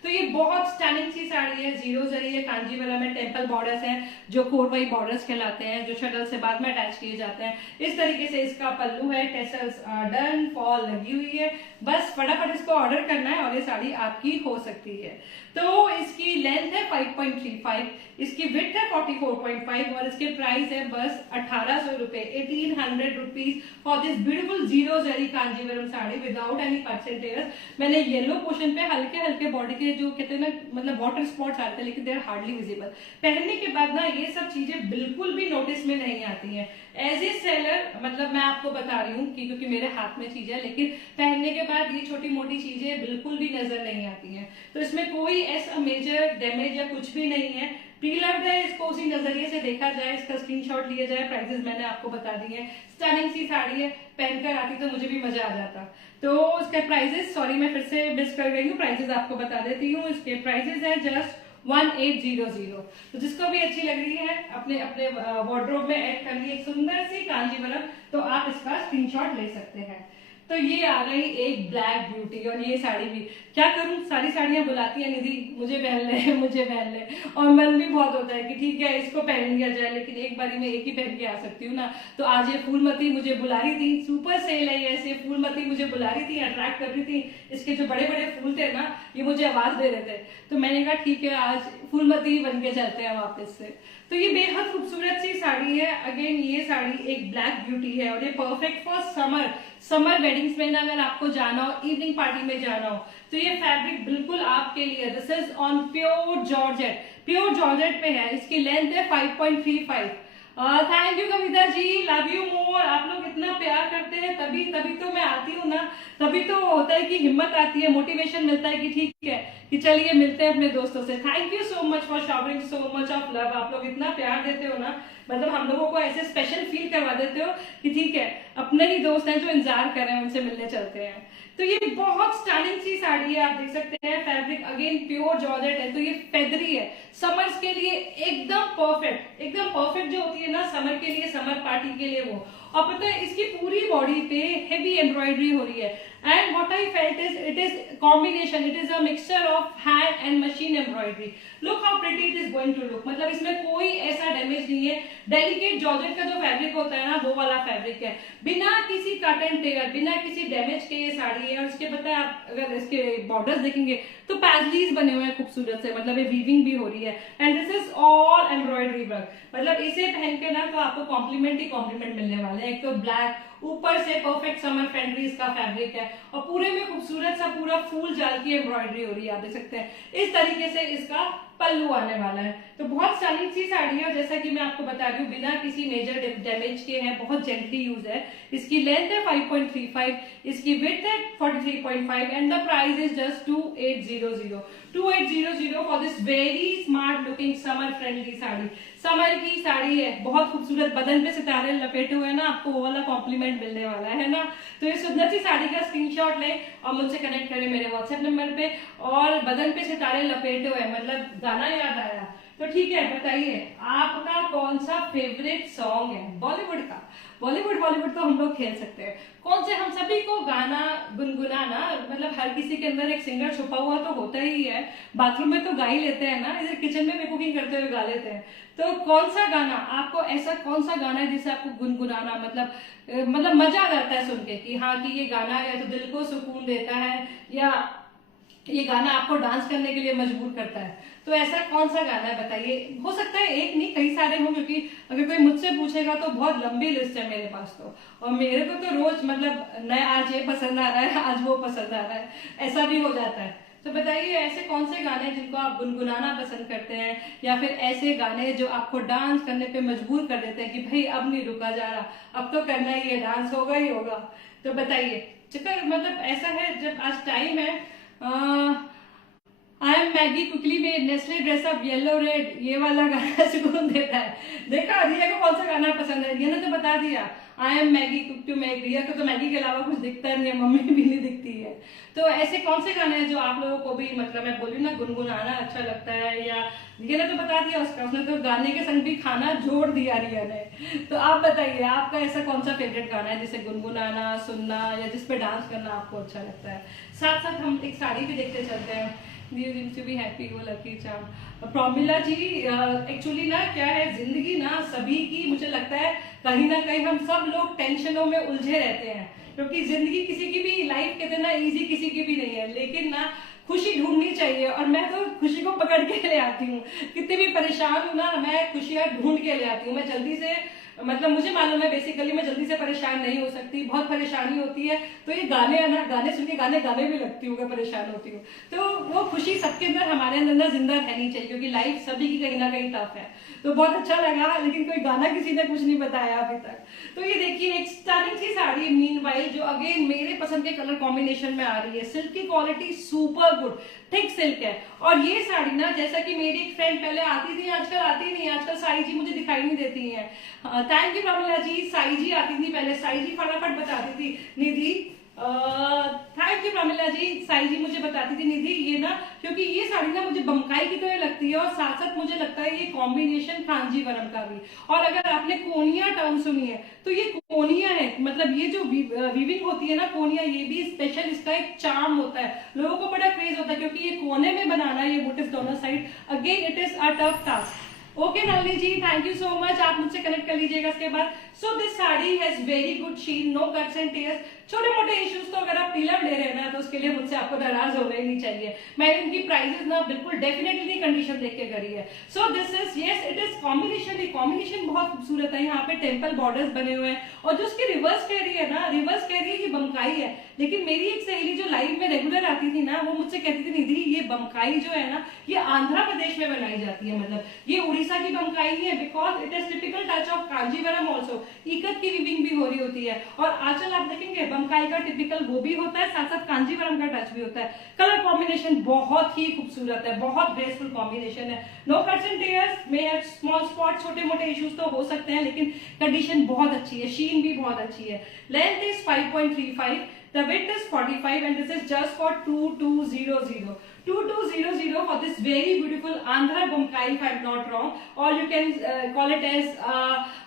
तो ये बहुत स्टनिंग सी साड़ी है, जीरो जरी है, कांजीवरम में टेम्पल बॉर्डर्स हैं जो कोरवाई बॉर्डर्स कहलाते हैं, जो शटल से बाद में अटैच किए जाते हैं। इस तरीके से इसका पल्लू है, टेसल्स डन, फॉल लगी हुई है, बस फटाफट इसको ऑर्डर करना है और ये साड़ी आपकी हो सकती है। तो इसकी लेंथ है 5.35, इसकी विड्थ है 44.5 और इसके प्राइस है बस 1800 रुपए, 1800 rupees for this beautiful zero zari Kanjeevaram sari without any percentage. मैंने येलो पोर्शन पे हल्के हल्के बॉडी के जो कहते हैं ना मतलब वाटर स्पॉट्स आते हैं, लेकिन दे आर हार्डली विजिबल। पहनने के बाद ना ये सब चीजें बिल्कुल भी नोटिस में नहीं आती हैं। एज ए सेलर मतलब मैं आपको बता रही हूँ कि क्योंकि मेरे हाथ में चीज है, लेकिन पहनने के बाद ये छोटी मोटी चीजें बिल्कुल भी नजर नहीं आती हैं। तो इसमें कोई ऐसा मेजर डैमेज या कुछ भी नहीं है। प्रीलव्ड है, इसको उसी नजरिए से देखा जाए, इसका स्क्रीनशॉट लिया जाए। प्राइसेस मैंने आपको बता दिए हैं। स्टनिंग सी साड़ी है, पहनकर आती तो मुझे भी मजा आ जाता। तो इसके प्राइसेस, सॉरी मैं फिर से मिस कर गई हूँ, प्राइसेस आपको बता देती हूँ। इसके प्राइसेस है जस्ट 1800। तो जिसको भी अच्छी लग रही है अपने अपने वार्डरोब में ऐड कर ली एक सुंदर सी कांजीवरम, तो आप इसका स्क्रीनशॉट ले सकते हैं। तो ये आ गई एक ब्लैक ब्यूटी, और ये साड़ी भी क्या करूं, सारी साड़ियां बुलाती है निधि मुझे पहन ले मुझे पहन ले, और मन भी बहुत होता है कि ठीक है इसको पहन लिया जाए, लेकिन एक बारी में एक ही पहन के आ सकती हूँ ना। तो आज ये फूलमती मुझे बुला रही थी, सुपर सेल है ऐसे, फूलमती मुझे बुला रही थी, अट्रैक्ट कर रही थी। इसके जो बड़े बड़े फूल थे ना ये मुझे आवाज दे रहे थे, तो मैंने कहा ठीक है आज फूलमती बन के चलते हैं वापस से। तो ये बेहद खूबसूरत सी साड़ी है। अगेन ये साड़ी एक ब्लैक ब्यूटी है और ये परफेक्ट फॉर समर वेडिंग्स में ना अगर आपको जाना हो, इवनिंग पार्टी में जाना हो, तो ये फैब्रिक बिल्कुल आपके लिए। This is on pure georgette पे है। इसकी लेंथ है 5.35। Thank you Kavita ji, love you more. आप लोग इतना प्यार करते हैं तभी तो मैं आती हूँ ना, तभी तो होता है कि हिम्मत आती है, मोटिवेशन मिलता है कि ठीक है कि चलिए मिलते हैं अपने दोस्तों से। Thank you so much for showering so much of love. आप लोग इतना प्यार देते हो ना, मतलब हम लोगों को ऐसे स्पेशल फील करवा देते हो कि ठीक है अपने ही दोस्त हैं जो इंतजार कर रहे हैं, उनसे मिलने चलते हैं। तो ये बहुत स्टनिंग सी साड़ी है, आप देख सकते हैं। फैब्रिक अगेन प्योर जॉर्जेट है, तो ये फेदरी है, समर्स के लिए एकदम परफेक्ट जो होती है ना समर के लिए, समर पार्टी के लिए वो। और पता है इसकी पूरी बॉडी पे हेवी एम्ब्रॉयडरी हो रही है and what I felt is it is combination, it is a mixture of hand and machine embroidery. Look how pretty it is going to look, मतलब इसमें कोई ऐसा डैमेज नहीं है। डेलिकेट जॉर्जेट का जो फैब्रिक होता है ना वो वाला फैब्रिक है, बिना किसी कट एंड टेयर, बिना किसी डैमेज के ये साड़ी है। और इसके पता है आप अगर इसके बॉर्डर्स देखेंगे तो पैजलीज बने हुए हैं खूबसूरत से, मतलब ये वीविंग भी हो रही है and this is all embroidery work. मतलब इसे पहन के ना तो आपको कॉम्प्लीमेंट ही कॉम्प्लीमेंट मिलने वाले हैं। एक तो ब्लैक, ऊपर से परफेक्ट समर फ्रेंडली इसका फैब्रिक है और पूरे में खूबसूरत सा पूरा फूल जाल की एम्ब्रॉयडरी हो रही है, आप देख सकते हैं। इस तरीके से इसका पल्लू आने वाला है। तो बहुत स्टाइलिश सी साड़ी है, और जैसा कि मैं आपको बता रही हूँ बिना किसी मेजर डैमेज के है, बहुत जेंटली यूज है। इसकी लेंथ है 5.35, इसकी विड्थ है 43.5 and the price is just 2800 for this very smart looking summer friendly sari. Summer की साड़ी है, बहुत खूबसूरत, बदन पे सितारे लपेटे हुए ना, आपको वो वाला कॉम्प्लीमेंट मिलने वाला है ना। तो इस सुंदर सी साड़ी का स्क्रीनशॉट लें और मुझसे कनेक्ट करें मेरे व्हाट्सएप नंबर पे। और बदन पे सितारे लपेटे हुए मतलब गाना याद आया, तो ठीक है बताइए आपका कौन सा फेवरेट सॉन्ग है बॉलीवुड का। बॉलीवुड तो हम लोग खेल सकते हैं, कौन से, हम सभी को गाना गुनगुनाना, मतलब हर किसी के अंदर एक सिंगर छुपा हुआ तो होता ही है। बाथरूम में तो गा ही लेते हैं ना, इधर किचन में भी कुकिंग करते हुए गा लेते हैं। तो कौन सा गाना आपको, ऐसा कौन सा गाना है जिसे आपको गुनगुनाना मतलब मजा आ जाता है सुन के कि हाँ कि ये गाना या तो दिल को सुकून देता है, या ये गाना आपको डांस करने के लिए मजबूर करता है। तो ऐसा कौन सा गाना है बताइए। हो सकता है एक नहीं कई सारे हों, क्योंकि अगर कोई मुझसे पूछेगा तो बहुत लंबी लिस्ट है मेरे पास तो। और मेरे को तो रोज मतलब नया, आज ये पसंद आ रहा है, आज वो पसंद आ रहा है, ऐसा भी हो जाता है। तो बताइए ऐसे कौन से गाने जिनको आप गुनगुनाना पसंद करते हैं, या फिर ऐसे गाने जो आपको डांस करने पे मजबूर कर देते हैं कि भाई अब नहीं रुका जा रहा, अब तो करना ही है, डांस होगा ही होगा। तो बताइए चक्कर, मतलब ऐसा है जब आज टाइम है, आई am Maggi quickly made Nestle dress up yellow red, ये वाला गाना सुकून देता है। देखा रिया को कौन सा गाना पसंद है, रिया ने तो बता दिया I am Maggi cook to make. Riya को तो मैगी के अलावा कुछ दिखता नहीं है, मम्मी भी नहीं दिखती है। तो ऐसे कौन से गाने हैं जो आप लोगों को भी, मतलब मैं बोली ना गुनगुनाना अच्छा लगता है, या रिया ने तो बता दिया उसका, उसने तो गाने के संग भी खाना जोड़ दिया रिया ने। तो आप बताइए आपका ऐसा कौन सा फेवरेट गाना है जिसे गुनगुनाना, सुनना, या जिस पे डांस करना आपको अच्छा लगता है। साथ साथ हम एक साड़ी भी देखते चलते हैं। Be happy go lucky charm. Pramila ji actually ना क्या है, जिंदगी ना सभी की, मुझे लगता है कहीं ना कहीं हम सब लोग टेंशनों में उलझे रहते हैं, क्योंकि जिंदगी किसी की भी लाइफ कहते हैं ना इजी किसी की भी नहीं है, लेकिन ना खुशी ढूंढनी चाहिए। और मैं तो खुशी को पकड़ के ले आती हूँ, कितनी भी परेशान हूँ ना, मैं खुशियां ढूंढ के ले आती हूँ। मैं जल्दी से, मतलब मुझे मालूम है बेसिकली मैं जल्दी से परेशान नहीं हो सकती, बहुत परेशानी होती है। तो ये गाने है ना, गाने सुन के गाने भी लगती हूँ, परेशान होती हूँ। तो वो खुशी सबके अंदर, हमारे अंदर जिंदा रहनी चाहिए, क्योंकि लाइफ सभी की कहीं ना कहीं टफ है। तो बहुत अच्छा लगा, लेकिन कोई गाना किसी ने कुछ नहीं बताया अभी तक। तो ये देखिए एक स्टाइलिंग सी साड़ी मीनवाइल, जो अगेन मेरे पसंद के कलर कॉम्बिनेशन में आ रही है। सिल्क की quality super good, thick silk है। और ये साड़ी ना, जैसा कि मेरी एक फ्रेंड पहले आती थी, आजकल आती नहीं, आजकल साई जी मुझे दिखाई नहीं देती है। थैंक यू प्रमिला जी। साई जी आती थी पहले, साई जी फटाफट बताती थी निधि। थैंक यू प्रमिला जी। साई जी मुझे बताती थी निधि ये ना, क्योंकि ये साड़ी ना मुझे बमकाई की तरह लगती है, और साथ साथ मुझे लगता है ये कॉम्बिनेशन कांजीवरम का भी। और अगर आपने कोनिया टर्म सुनी है तो ये कोनिया है, मतलब ये जो वीविंग होती है ना कोनिया, ये भी स्पेशल, इसका एक चार्म होता है, लोगों को बड़ा क्रेज होता है, क्योंकि ये कोने में बनाना ये मोटिव दोनों side, again it is a tough task. Okay Nalini ji, thank you so much, आप मुझसे कनेक्ट कर लीजिएगा इसके बाद। So this sari has very good sheen, no cuts and tears. छोटे मोटे इश्यूज तो अगर आप पीलर ले रहे हैं ना, तो उसके लिए मुझसे आपको नाराज होना ही नहीं चाहिए। मैंने इनकी प्राइसेस ना बिल्कुल डेफिनेटली कंडीशन देख के करी है। सो this is, yes it is combination, ये कॉम्बिनेशन बहुत खूबसूरत है। यहाँ पे टेम्पल बॉर्डर्स बने हुए हैं, और जो उसकी रिवर्स कह रही है ना, रिवर्स कह रही है ये बमकाई है। लेकिन मेरी एक सहेली जो लाइव में रेगुलर आती थी ना, वो मुझसे कहती थी निधि ये बमकाई जो है ना, ये आंध्र प्रदेश में बनाई जाती है, मतलब ये उड़ीसा की बमकाई है, because it is typical touch of Kanjeevaram also. Ikat की वीविंग भी हो रही होती है, और आंचल आप देखेंगे बमकाई का टिपिकल वो भी होता है, साथ साथ कांजीवरम का टच भी होता है। कलर कॉम्बिनेशन बहुत ही खूबसूरत है, बहुत ग्रेसफुल कॉम्बिनेशन है। नो कट्स एंड टेयर्स, में हैव स्मॉल स्पॉट, छोटे मोटे इश्यूज तो हो सकते हैं, लेकिन कंडीशन बहुत अच्छी है, शीन भी बहुत अच्छी है। Length is 5.35, the width is 45, and this is just for 2200. 2200 for this very beautiful Andhra Bumkai, if I'm not wrong, or you can call it as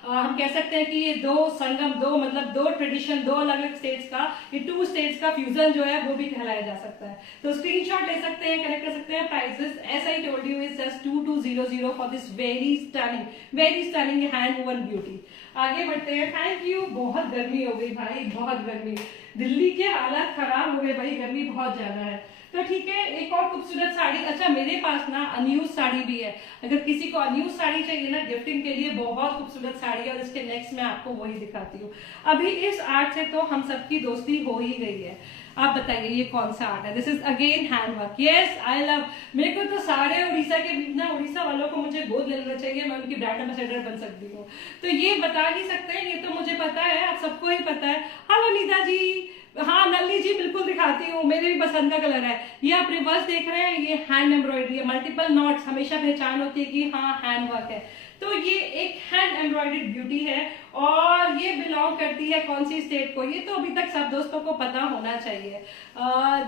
हम कह सकते हैं कि ये दो संगम, दो मतलब दो ट्रेडिशन, दो अलग अलग स्टेट्स का, ये 2 स्टेट्स का फ्यूजन जो है वो भी कहलाया जा सकता है। तो स्क्रीनशॉट ले सकते हैं, कनेक्ट कर सकते हैं। Prices as I told you is just 2200 for this very stunning hand woven beauty. आगे बढ़ते हैं। Thank you. बहुत गर्मी हो गई भाई, बहुत गर्मी, दिल्ली के हालात खराब हो गए भाई, गर्मी बहुत ज्यादा है। तो ठीक है, एक और खूबसूरत साड़ी, अच्छा मेरे पास ना अनयूज साड़ी भी है, अगर किसी को अनयूज साड़ी चाहिए ना गिफ्टिंग के लिए, बहुत खूबसूरत साड़ी है, और इसके नेक्स्ट में आपको वही दिखाती हूँ। अभी इस आर्ट से तो हम सबकी दोस्ती हो ही गई है। आप बताइए ये कौन सा आर्ट है? This is again hand work. Yes, I love. मेरे को तो सारे उड़ीसा के ना, उड़ीसा वालों को मुझे गोद ले लेना चाहिए, मैं उनकी ब्रांड एम्बेसडर बन सकती हूँ। तो ये बता ही सकते हैं, ये तो मुझे पता है, आप सबको ही पता है। हेलो नीता जी, हाँ नल्ली जी बिल्कुल दिखाती हूँ, मेरे भी पसंद का कलर है। ये आप रिवर्स देख रहे हैं, ये हैंड एम्ब्रॉयडरी है, मल्टीपल नॉट्स, हमेशा पहचान होती है कि हाँ हैंड वर्क है। तो ये एक हैंड एम्ब्रॉयडर्ड ब्यूटी है और ये बिलोंग करती है कौन सी स्टेट को? ये तो अभी तक सब दोस्तों को पता होना चाहिए।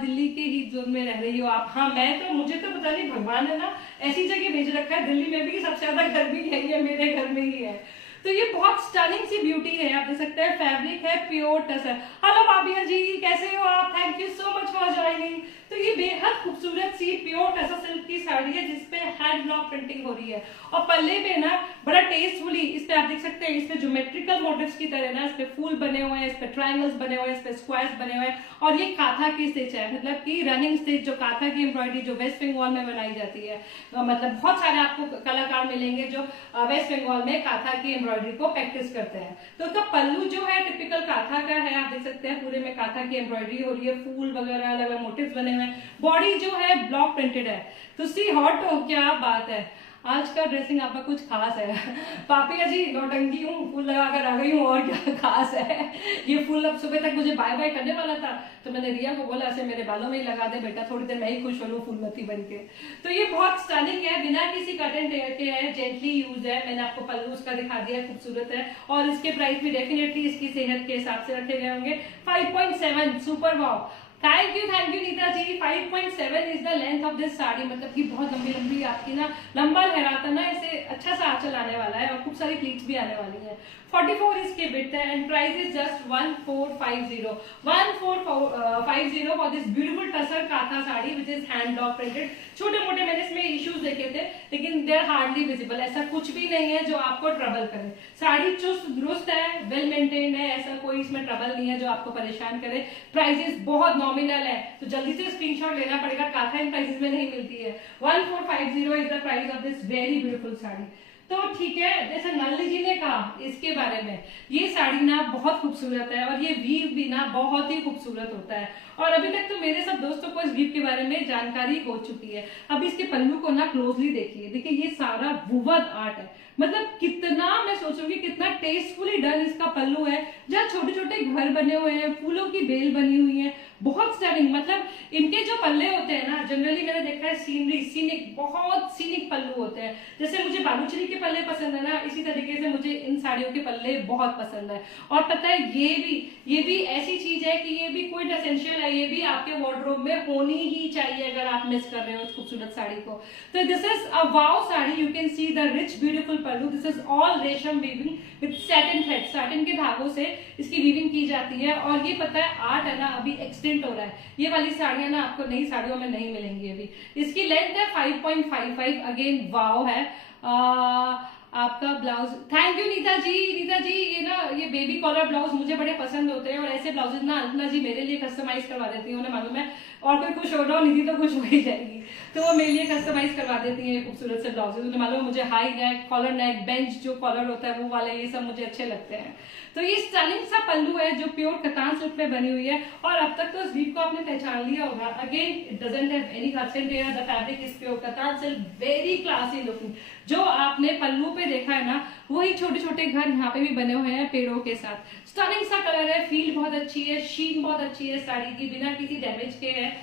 दिल्ली के ही जोन में रह रही हो आप? हाँ, मैं तो, मुझे तो पता नहीं, भगवान ने ना ऐसी जगह भेज रखा है, दिल्ली में भी सबसे ज्यादा गर्मी यही है, मेरे घर में ही है। तो ये बहुत स्टनिंग सी ब्यूटी है, आप देख सकते हैं, फैब्रिक है प्योर टसर। हेलो भाभिया जी, कैसे हो आप? Thank you so much for joining. तो ये बेहद खूबसूरत सी प्योर टसर सिल्क की साड़ी है जिसपे हैंड ब्लॉक प्रिंटिंग हो रही है और पल्ले पे ना बड़ा टेस्टफुली, इस पे आप देख सकते हैं, इस पे ज्योमेट्रिकल मोटिव्स की तरह ना, इस पे फूल बने हुए हैं, इस पे ट्रायंगल्स बने हुए हैं, इस पे स्क्वायर्स बने हुए हैं और ये काथा की स्टिच है, मतलब कि रनिंग स्टिच, जो काथा की एम्ब्रॉयडरी जो वेस्ट बंगाल में बनाई जाती है। मतलब बहुत सारे आपको कलाकार मिलेंगे जो वेस्ट बंगाल में काथा की एम्ब्रॉयडरी को प्रैक्टिस करते हैं। तो उसका पल्लू जो है टिपिकल काथा का है, आप देख सकते हैं पूरे में काथा की एम्ब्रॉयडरी हो रही है, फूल वगैरह अलग अलग मोटिव्स बने हुए हैं, बॉडी जो है ब्लॉक प्रिंटेड है। तो सी हॉट हो, क्या बात है, आज का ड्रेसिंग आपका कुछ खास है? पापिया जी नौटंकी हूँ, फूल लगा कर आ गई हूँ, और क्या खास है? ये फूल अब सुबह तक मुझे बाय बाय करने वाला था, तो मैंने रिया को बोला ऐसे मेरे बालों में ही लगा दे बेटा, थोड़ी देर मैं ही खुश हो लूँ फूलमती बन के। तो ये बहुत स्टनिंग है, बिना किसी कट एंड टेयर के है, जेंटली यूज है। मैंने आपको पल्लू उसका दिखा दिया, खूबसूरत है और इसके प्राइस भी डेफिनेटली इसकी सेहत के हिसाब से रखे गए होंगे। 5.7 super wow. Thank you Neeta ji. 5.7 is the length of this sari, मतलब कि बहुत लंबी लंबी आपकी ना, लंबा लहराता ना, इसे अच्छा सा आंचल आने वाला है और खूब सारी प्लीट्स भी आने वाली है। 44 इसके विड्थ है and price is just 1450 for this beautiful tussar katha sari which is hand block printed. छोटे मोटे मैंने इसमें इश्यूज देखे थे लेकिन दे आर हार्डली विजिबल, ऐसा कुछ भी नहीं है जो आपको ट्रबल करे। साड़ी चुस्त दुरुस्त है, वेल मेंटेन्ड है, ऐसा कोई इसमें ट्रबल नहीं है जो आपको परेशान करे। प्राइसेस बहुत नॉमिनल है, तो जल्दी से स्क्रीनशॉट लेना पड़ेगा, काथा इन प्राइसेस में नहीं मिलती है। 1450 is the price of this very beautiful sari. तो ठीक है, जैसे नल्ली जी ने कहा इसके बारे में, ये साड़ी ना बहुत खूबसूरत है और ये वीव भी ना बहुत ही खूबसूरत होता है और अभी तक तो मेरे सब दोस्तों को इस वीव के बारे में जानकारी हो चुकी है। अब इसके पल्लू को ना क्लोजली देखिए, देखिए ये सारा वुवन आर्ट है, मतलब कितना, मैं सोचूंगी कितना टेस्टफुली डन इसका पल्लू है, जहाँ छोटे छोटे घर बने हुए हैं, फूलों की बेल बनी हुई है, बहुत स्टनिंग। मतलब इनके जो पल्ले होते हैं ना, जनरली मैंने देखा है सीनरी, सीनिक, बहुत सीनिक पल्लू होते हैं। जैसे मुझे बालूचरी के पल्ले पसंद है ना, इसी तरीके से मुझे इन साड़ियों के पल्ले बहुत पसंद है। और पता है ये भी ऐसी चीज है कि ये भी कोई एसेंशियल है, ये भी आपके वार्डरोब में होनी ही चाहिए अगर आप मिस कर रहे हो इस खूबसूरत साड़ी को। तो this is a wow sari, you can see the rich beautiful pallu. This is all resham weaving with satin thread, satin के धागों से इसकी वीविंग की जाती है और ये पता है आर्ट है ना अभी एक्सटेंड हो रहा है। ये वाली साड़ियां ना आपको नई साड़ियों में नहीं मिलेंगी अभी। इसकी लेंथ है 5.55, अगेन वाव है। आपका ब्लाउज, थैंक यू नीता जी। नीता जी ये ना, ये बेबी कॉलर ब्लाउज मुझे बड़े पसंद होते हैं और ऐसे ब्लाउजेज ना अल्पना जी मेरे लिए कस्टमाइज करवा देती है, उन्हें मालूम है और कोई खुश हो रहा हो, निधि तो खुश हो ही जाएगी, तो वो मेरे लिए कस्टमाइज करवा देती है खूबसूरत से ब्लाउजेज। उन्हें मालूम है मुझे हाई नेक, कॉलर नेक, बेंच जो कॉलर होता है वो वाले, ये सब मुझे अच्छे लगते हैं। तो ये स्टाइलिंग सा पल्लू है जो प्योर कतान सिल्क पे बनी हुई है और अब तक तो इस वीव को आपने पहचान लिया होगा। Again it doesn't have any cuts and tear, the fabric is pure katan silk, very classy looking. जो आपने पल्लू पे देखा है ना, वही छोटे छोटे घर यहाँ पे भी बने हुए हैं पेड़ों के साथ। स्टनिंग सा कलर है, फील बहुत अच्छी है, शीन बहुत अच्छी है साड़ी की, बिना किसी डैमेज के है।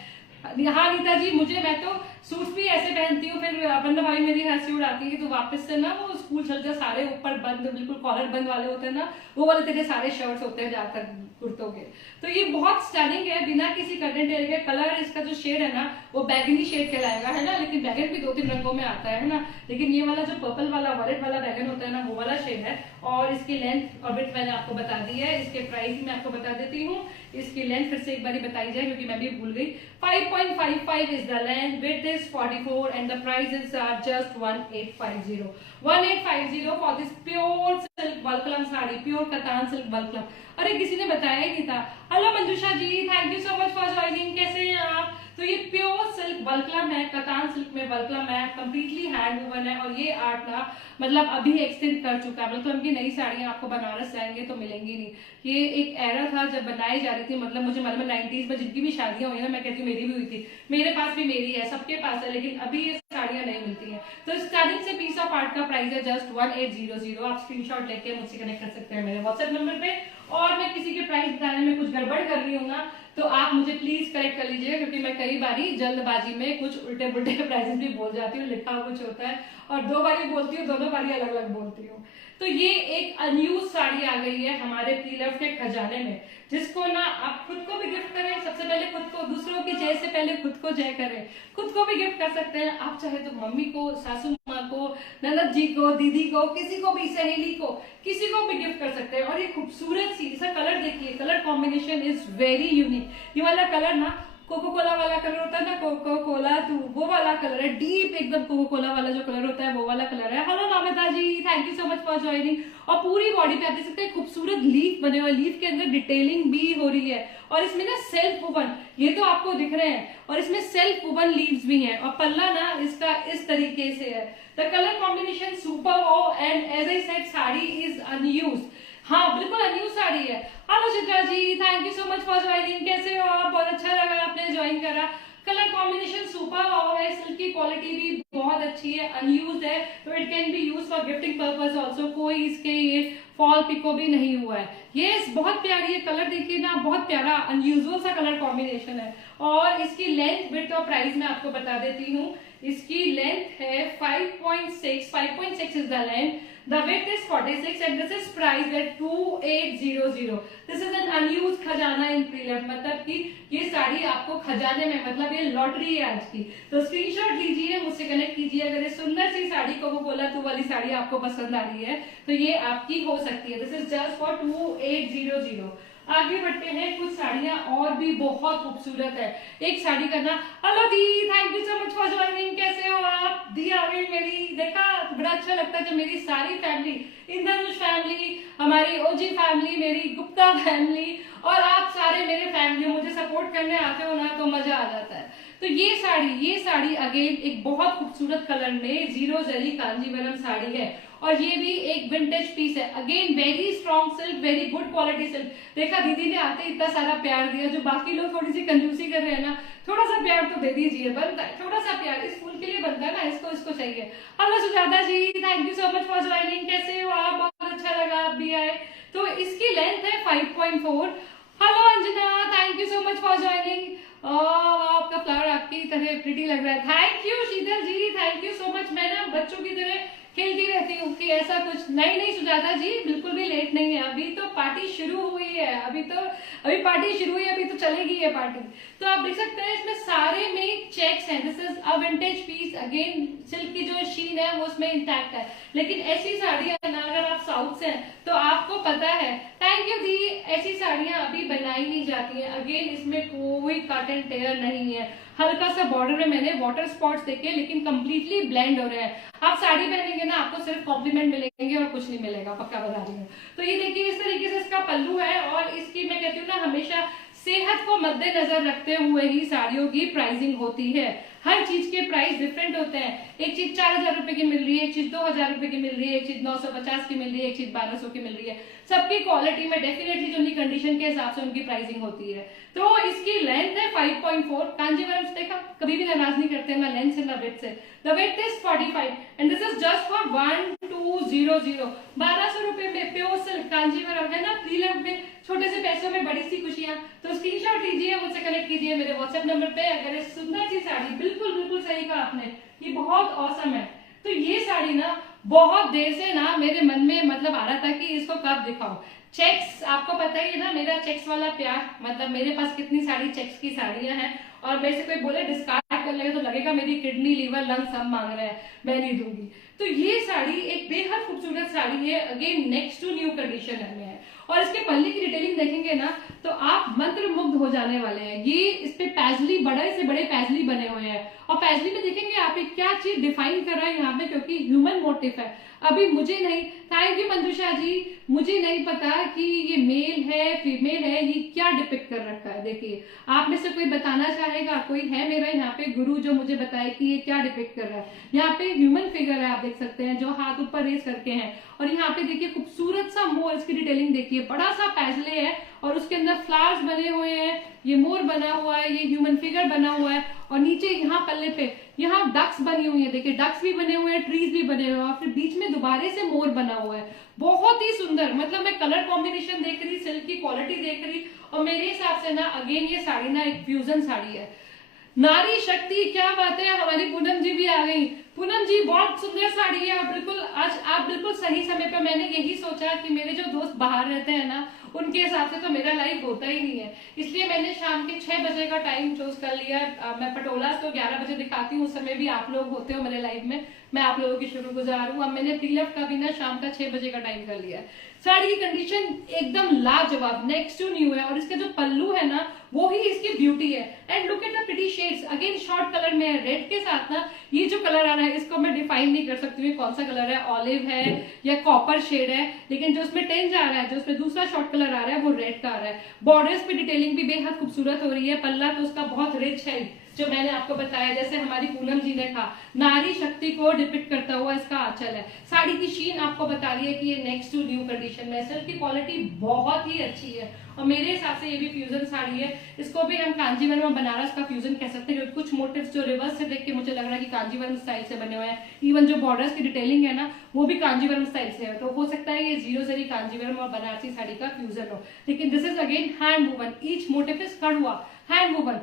हाँ नीता जी, मैं तो सूट भी ऐसे पहनती हूँ, फिर अपन भाई मेरी हंसी उड़ाती है, तो वापस से ना वो स्कूल चलते सारे ऊपर बंद, बिल्कुल कॉलर बंद वाले होते हैं ना, वो वाले तेरे सारे शर्ट्स होते हैं जाकर कुर्तों के। तो ये बहुत स्टनिंग है, बिना किसी कट एंड टेयर के। कलर इसका जो शेड है ना वो बैगनी शेड कहलाएगा, है ना, लेकिन बैगन भी 2-3 रंगों में आता है ना, लेकिन ये वाला जो पर्पल वाला वॉलेट वाला बैगन होता है ना, वो वाला शेड है। और इसकी लेंथ और विड्थ मैंने आपको बता दी है, इसके प्राइस मैं आपको बता देती हूँ। इसकी लेंथ फिर से एक बार बताई जाए क्योंकि मैं भी भूल गई। 5.55 is the length, width is 44 and the prices are just 1850. 1850 for this pure silk balkalam sari, pure katan silk Balkalam. अरे किसी ने बताया ही नहीं था। Hello Manjusha ji, thank you so much for joining. कैसे हैं आप? तो ये प्योर सिल्क वल्कलम है, कतान सिल्क में वल्कलम है, कंप्लीटली हैंड वूवन है। और ये आर्ट ना मतलब अभी एक्सटेंड कर चुका है, मतलब की नई साड़ियां आपको बनारस जाएंगे तो मिलेंगी नहीं। ये एक एरा था जब बनाई जा रही थी, मतलब मुझे मालूम है 90s में जिनकी भी शादियां हुई ना, मैं कहती हूँ मेरी भी हुई थी, मेरे पास भी मेरी है, सबके पास है, लेकिन अभी ये साड़ियां नहीं मिलती हैं। तो स्टार्टिंग से पीस ऑफ आर्ट का प्राइस है जस्ट 1800। आप स्क्रीनशॉट लेके मुझसे कनेक्ट कर सकते हैं मेरे व्हाट्सएप नंबर पे। और मैं किसी के प्राइस बताने में कुछ गड़बड़ कर रही हूँ ना, तो आप मुझे प्लीज करेक्ट कर लीजिएगा, क्योंकि मैं कई बारी जल्दबाजी में कुछ उल्टे पुल्टे प्राइसेस भी बोल जाती हूँ, लिखा कुछ होता है और दो बारी बोलती हूँ, दोनों बारी अलग अलग बोलती हूँ। तो ये एक अनयूज साड़ी आ गई है हमारे प्रीलव के खजाने में, जिसको ना आप खुद को भी गिफ्ट करें, सबसे पहले खुद को, दूसरों की जय से पहले खुद को जय करें, खुद को भी गिफ्ट कर सकते हैं आप, चाहे तो मम्मी को, सासू माँ को, ननद जी को, दीदी को, किसी को भी, सहेली को, किसी को भी गिफ्ट कर सकते हैं। और ये खूबसूरत सी इसका कलर देखिए, colour combination is very unique. ये वाला कलर ना कोको कोला वाला कलर होता है ना, कोको कोला, तो वो वाला कलर है, डीप एकदम कोको कोला वाला जो कलर होता है वो वाला कलर है। Hello Namita ji, thank you so much for joining. और पूरी बॉडी पे आप देख सकते हैं खूबसूरत लीफ बने हुए, लीफ के अंदर डिटेलिंग भी हो रही है, और इसमें ना सेल्फ वुवन, ये तो आपको दिख रहे हैं, और इसमें सेल्फ वुवन लीव्स भी हैं, और पल्ला ना इसका इस तरीके से है। द कलर कॉम्बिनेशन सुपर हो, and as I said sari is unused, हाँ बिल्कुल अनयूज साड़ी है। Hello Chitra ji, thank you so much for joining, कैसे हो आप? बहुत अच्छा लगा आपने ज्वाइन करा। कलर कॉम्बिनेशन सुपर है, सिल्क की क्वालिटी भी बहुत अच्छी है, अनयूज्ड है, तो it can be use for gifting purpose also. कोई इसके ये फॉल पिको भी नहीं हुआ है। ये बहुत प्यारी है, कलर देखिए ना, बहुत प्यारा अनयूजुअल सा कलर कॉम्बिनेशन है। और इसकी लेंथ, विड्थ और प्राइस मैं आपको बता देती हूँ। इसकी लेंथ है 5.6 is the length, the width is 46 and this is priced at 2800। this is an unused खजाना in pre-love, मतलब कि ये साड़ी आपको खजाने में, मतलब ये लॉटरी है आज की। तो स्क्रीनशॉट लीजिए, मुझसे कनेक्ट कीजिए। अगर ये सुंदर सी साड़ी कोको कोला तू वाली साड़ी आपको पसंद आ रही है तो ये आपकी हो सकती है। This is just for 2800। आगे बढ़ते हैं, कुछ साड़ियां और भी बहुत खूबसूरत है। एक साड़ी का ना, hello the, thank you so much for joining, कैसे हो आप? दी आ गई मेरी, देखा बड़ा अच्छा लगता है जब मेरी सारी फैमिली, इंद्रधनुष फैमिली, हमारी ओजी फैमिली, मेरी गुप्ता फैमिली और आप सारे मेरे फैमिली मुझे सपोर्ट करने आते हो ना, तो मजा आ जाता है। तो ये साड़ी अगेन एक बहुत खूबसूरत कलर में जीरो जरी कांजीवरम साड़ी है, और ये भी एक विंटेज पीस है। Again very strong silk, very good quality silk. देखा दीदी ने आते इतना सारा प्यार दिया, जो बाकी लोग थोड़ी सी कंजूसी कर रहे हैं ना, थोड़ा सा प्यार तो दे दीजिए, बनता है थोड़ा सा प्यार, इस फूल के लिए बनता है ना, इसको चाहिए। Hello Sujata ji, thank you so much for joining, कैसे हो आप? बहुत अच्छा लगा आप भी आए। तो इसकी लेंथ है 5.4। Hello Anjana, thank you so much for joining. आपका फ्लावर आपकी तरह प्रिटी लग रहा है, thank you Sheetal ji, thank you so much. मैं ना बच्चों की तरह खेलती रहती हूँ कि ऐसा कुछ नहीं सुजाता जी, बिल्कुल भी लेट नहीं है, अभी तो पार्टी शुरू हुई है, अभी पार्टी शुरू हुई है, अभी तो चलेगी ये पार्टी। तो आप देख सकते हैं इसमें सारे में चेक्स हैं। This is a vintage piece, again silk की जो शीन है वो उसमें इंटैक्ट है। लेकिन ऐसी साड़ियां ना, अगर आप साउथ से हैं तो आपको पता है, थैंक यू दी, ऐसी साड़ियां अभी बनाई नहीं जाती हैं। अगेन इसमें कोई कट एंड टेयर नहीं है, हल्का सा बॉर्डर में मैंने वाटर स्पॉट्स देखे, लेकिन कंप्लीटली ब्लेंड हो रहे हैं। आप साड़ी पहनेंगे ना, आपको सिर्फ कॉम्प्लीमेंट मिलेंगे और कुछ नहीं मिलेगा, पक्का बता रही हूँ। तो ये देखिए इस तरीके से इसका पल्लू है, और इसकी मैं कहती हूँ ना, हमेशा सेहत को मद्देनजर रखते हुए ही साड़ियों की प्राइसिंग होती है। हर चीज के प्राइस डिफरेंट होते हैं। एक चीज 4000 रुपए की मिल रही है, एक चीज 2000 रुपए की मिल रही है, एक चीज 950 की मिल रही है, एक चीज 1200 की मिल रही है। सबकी क्वालिटी में डेफिनेटली जो उनकी कंडीशन के हिसाब से उनकी प्राइसिंग होती है। तो इसकी लेंथ है 5.4। कांजीवरम देखा, कभी भी नाराज नहीं करते ना लेंथ से ना वेट से। The weight is 45 and this is just for 1200। 1200 रुपए में प्योर सिल्क कांजीवरम है ना, प्रीलव में, छोटे से पैसों में बड़ी सी खुशियां। तो स्क्रीनशॉट लीजिए, मुझसे कनेक्ट कीजिए मेरे व्हाट्सएप नंबर पे। अगर इस सुंदर सी साड़ी, बिल्कुल सही कहा आपने, ये बहुत औसम है। तो ये साड़ी ना बहुत देर से ना मेरे मन में मतलब आ रहा था कि इसको कब दिखाऊं। चेक्स, आपको पता ही है ना मेरा चेक्स वाला प्यार, मतलब मेरे पास कितनी सारी चेक्स की साड़ियां हैं, और मेरे से कोई बोले डिस्कार्ड कर लेगा तो लगेगा मेरी किडनी, लीवर, लंग सब मांग रहे हैं, मैं नहीं दूंगी। तो ये साड़ी एक बेहद खूबसूरत साड़ी है, again next to new condition में है। और इसके पल्ले की डिटेलिंग देखेंगे ना तो आप मंत्र मुग्ध हो जाने वाले हैं। ये इस पे पैजली, बड़े से बड़े पैजली बने हुए हैं, और पैजली में देखेंगे आप क्या चीज डिफाइन कर रहा है यहाँ पे, क्योंकि ह्यूमन मोटिव है। अभी मुझे नहीं, थैंक यू मंजुषा जी, मुझे नहीं पता कि ये मेल है फीमेल है, ये क्या डिपिक्ट कर रखा है। देखिए आप में से कोई बताना चाहेगा, कोई है मेरा यहाँ पे गुरु जो मुझे बताए कि ये क्या डिपिक्ट कर रहा है। यहाँ पे ह्यूमन फिगर है, आप देख सकते हैं, जो हाथ ऊपर रेस करके हैं, और यहाँ पे देखिए खूबसूरत सा मोर, इसकी डिटेलिंग देखिए, बड़ा सा पैजले है और उसके अंदर फ्लावर्स बने हुए हैं, ये मोर बना हुआ है, ये ह्यूमन फिगर बना हुआ है, और नीचे यहाँ पल्ले पे यहाँ डक्स बनी हुई है, देखिए डक्स भी बने हुए हैं, ट्रीज भी बने हुए हैं, और फिर बीच में दोबारा से मोर बना हुआ है। बहुत ही सुंदर, मतलब मैं कलर कॉम्बिनेशन देख रही, सिल्क की क्वालिटी देख रही, और मेरे हिसाब से ना अगेन ये साड़ी ना एक फ्यूजन साड़ी है। नारी शक्ति, क्या बात है, हमारी पूनम जी भी आ गई। पूनम जी बहुत सुंदर साड़ी है, बिल्कुल आज आप बिल्कुल सही समय पर। मैंने यही सोचा कि मेरे जो दोस्त बाहर रहते हैं ना, उनके हिसाब से तो मेरा लाइव होता ही नहीं है, इसलिए मैंने शाम के 6 बजे का टाइम चूज कर लिया। मैं पटोला तो 11 बजे दिखाती हूँ, उस समय भी आप लोग होते हो मेरे लाइव में, मैं आप लोगों की शुक्रगुजार हूँ। अब मैंने प्रीलव का भी ना शाम का 6 बजे का टाइम कर लिया है। साड़ी की कंडीशन एकदम लाजवाब, नेक्स्ट टू न्यू है, और इसका जो पल्लू है ना वो ही इसकी ब्यूटी है। And look at the pretty shades, again short colour में है, रेड के साथ ना ये जो कलर आ रहा है इसको मैं डिफाइन नहीं कर सकती हूँ कौन सा कलर है, ऑलिव है या कॉपर शेड है, लेकिन जो उसमें टेंज आ रहा है, जो उसमें दूसरा शॉर्ट कलर आ रहा है वो रेड का आ रहा है। बॉर्डर्स पे डिटेलिंग भी बेहद खूबसूरत हो रही है, पल्ला तो उसका बहुत रिच है, जो मैंने आपको बताया, जैसे हमारी पूनम जी ने कहा, नारी शक्ति को डिपिक्ट करता हुआ इसका आंचल है। साड़ी की शीन आपको बता रही है कि ये नेक्स्ट टू न्यू कंडीशन में, सिल्क की क्वालिटी बहुत ही अच्छी है, और मेरे हिसाब से ये भी फ्यूजन साड़ी है। इसको भी हम कांजीवरम और बनारस का फ्यूजन कह सकते हैं, क्योंकि कुछ मोटिव्स जो रिवर्स से देख के मुझे लग रहा है कि कांजीवरम स्टाइल से बने हुए हैं। इवन जो बॉर्डर्स की डिटेलिंग है ना वो भी कांजीवरम स्टाइल से है, तो हो सकता है ये 0 जरी कांजीवरम और बनारसी साड़ी का फ्यूजन हो। लेकिन this is again hand woven, each motive is कड़वा हैंड वूवन।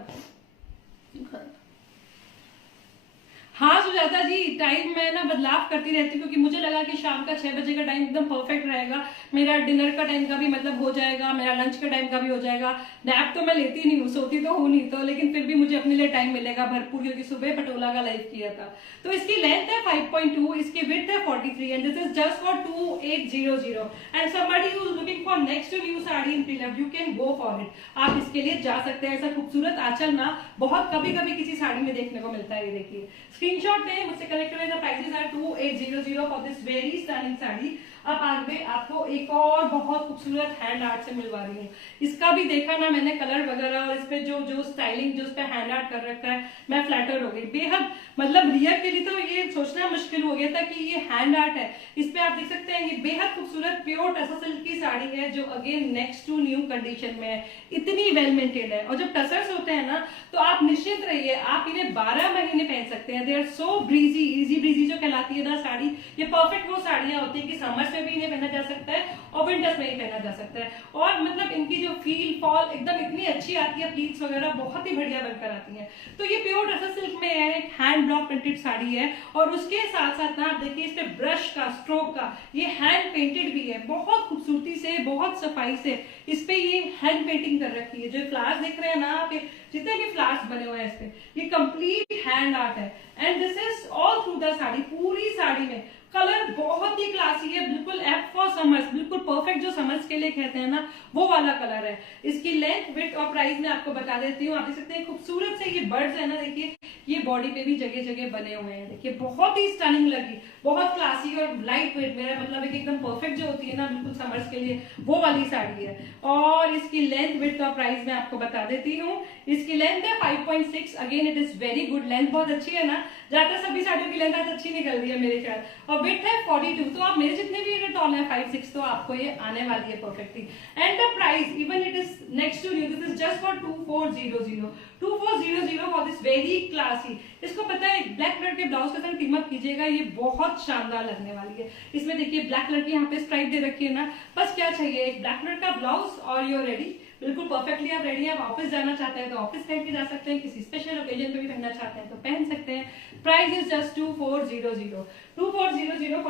हाँ सुजाता जी, टाइम मैं ना बदलाव करती रहती हूँ, क्योंकि मुझे लगा कि शाम का 6 बजे का टाइम एकदम परफेक्ट रहेगा, मेरा डिनर का टाइम का भी मतलब हो जाएगा, मेरा लंच का टाइम का भी हो जाएगा। नैप तो मैं लेती नहीं हूँ, सोती तो हूँ नहीं, तो लेकिन फिर भी मुझे अपने लिए टाइम मिलेगा भरपूर, क्योंकि सुबह पटोला का लाइव किया था। तो इसकी लेंथ है 5.2, इसकी विड्थ है 43, and this is just for 2800। And somebody who is looking for next new sari in preloved, you can go for it, आप इसके लिए जा सकते हैं। ऐसा खूबसूरत आंचल ना बहुत कभी कभी किसी साड़ी में देखने को मिलता है। ये देखिए स्क्रीनशॉट लें, मुझसे कनेक्ट करें। The prices are 2800 for this very stunning sari. अब आगे आपको एक और बहुत खूबसूरत हैंड आर्ट से मिलवा रही हूँ। इसका भी देखा ना मैंने कलर वगैरह, और इस पे जो स्टाइलिंग जो इस पे हैंड आर्ट कर रखा है, मैं फ्लैटर हो गई बेहद। मतलब रियर के लिए तो ये सोचना मुश्किल हो गया था कि ये हैंड आर्ट है। इस पे आप देख सकते हैं ये बेहद खूबसूरत प्योर टसर सिल्क की साड़ी है, जो again next to new condition में है, इतनी वेल मेंटेन्ड है। और जब टसर्स होते हैं ना तो आप निश्चित रहिए, आप इन्हें 12 महीने पहन सकते हैं। They are so breezy, easy breezy जो कहलाती है ना साड़ी, ये परफेक्ट वो साड़ियां होती है कि समर्स में भी इन्हें पहना जा सकता है और विंटर्स में ही पहना जा सकता है। और मतलब इनकी जो फील फॉल एकदम इतनी अच्छी आती है, प्लीट्स वगैरह बहुत ही बढ़िया बनकर आती है। तो ये प्योर टसर सिल्क में है, एक हैंड ब्लॉक प्रिंटेड साड़ी है, और उसके साथ साथ ना आप देखिए इस पे ब्रश का, स्ट्रोक का, ये हैंड पेंटेड भी है, बहुत खूबसूरती से, बहुत सफाई से इस पे ये हैंड पेंटिंग कर रखी है। जो फ्लावर्स दिख रहे हैं ना आप, जितने भी फ्लावर्स बने हुए हैं इस पे, ये कंप्लीट हैंड आर्ट है। And this is all through the sari, पूरी साड़ी में कलर बहुत ही क्लासी है, बिल्कुल एप्ट फॉर समर्स, बिल्कुल परफेक्ट जो समर्स के लिए कहते हैं ना वो वाला कलर है। इसकी लेंथ, विड्थ और प्राइस मैं आपको बता देती हूँ। आप देख सकते हैं खूबसूरत से ये बर्ड्स है ना, देखिए ये बॉडी पे भी जगह जगह बने हुए हैं, देखिए बहुत ही स्टनिंग लगी, बहुत क्लासी और लाइट वेट। मेरा मतलब है कि एकदम परफेक्ट जो होती है ना बिल्कुल समर्स के लिए, वो वाली साड़ी है। और इसकी लेंथ, विड्थ और प्राइस मैं आपको बता देती हूँ। इसकी लेंथ है 5.6, again it is very good length, बहुत अच्छी है ना, ज्यादातर सभी साड़ियों की लेंथ आज अच्छी निकल रही है मेरे ख्याल। और विड्थ है 42, तो आप मेरे जितने भी टॉल है 5'6", तो आपको ये आने वाली है perfectly. And the price even it is next to new, this is just for 2400 for this very classy. इसको पता है ब्लैक कलर के ब्लाउज के साथ टीम अप कीजिएगा, ये बहुत शानदार लगने वाली है। इसमें देखिए ब्लैक कलर की यहाँ पे स्ट्राइप दे रखी है ना, बस क्या चाहिए, एक ब्लैक कलर का ब्लाउज और यूर रेडी, बिल्कुल परफेक्टली आप रेडी हैं। आप ऑफिस जाना चाहते हैं तो ऑफिस पहन के जा सकते हैं, किसी स्पेशल ओकेजन पे भी पहनना चाहते हैं तो पहन सकते हैं। Price is just 2400 for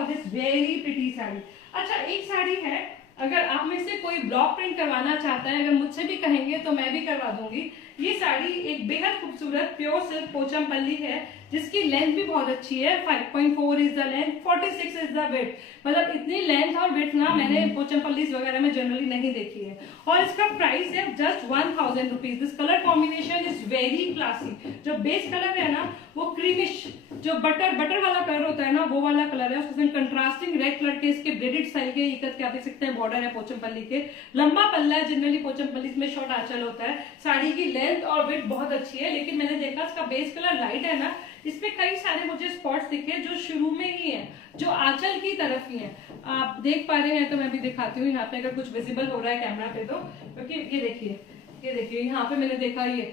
this very pretty sari. अच्छा एक साड़ी है, अगर आप में से कोई ब्लॉक प्रिंट करवाना चाहता है, अगर मुझसे भी कहेंगे तो मैं भी करवा दूंगी। ये साड़ी एक बेहद खूबसूरत प्योर सिल्क पोचमपल्ली है, जिसकी लेंथ भी बहुत अच्छी है, 5.4 is the length, 46 is the weight. मतलब इतनी लेंथ और वेट ना मैंने पोचमपल्लीज वगैरह में जनरली नहीं देखी है। और इसका प्राइस है just 1000 rupees. This colour combination is very classy. जो बेस कलर है ना वो क्रीमिश, जो बटर वाला कलर होता है ना वो वाला कलर है। उसके कंट्रास्टिंग रेड कलर के इसके ब्रेडेड स्टाइल के इकत के आप देख सकते हैं बॉर्डर है पोचमपल्ली के। लंबा पल्ला है, जनरली पोचमपल्ली में शॉर्ट आंचल होता है। साड़ी की लेंथ और वेट बहुत अच्छी है, लेकिन मैंने देखा इसका बेस कलर लाइट है ना, इसमें कई सारे मुझे स्पॉट्स दिखे जो शुरू में ही है, जो आंचल की तरफ ही है। आप देख पा रहे हैं तो मैं भी दिखाती हूँ यहाँ पे, अगर कुछ विजिबल हो रहा है कैमरा पे तो, क्योंकि ये देखिए यहाँ पे मैंने देखा ये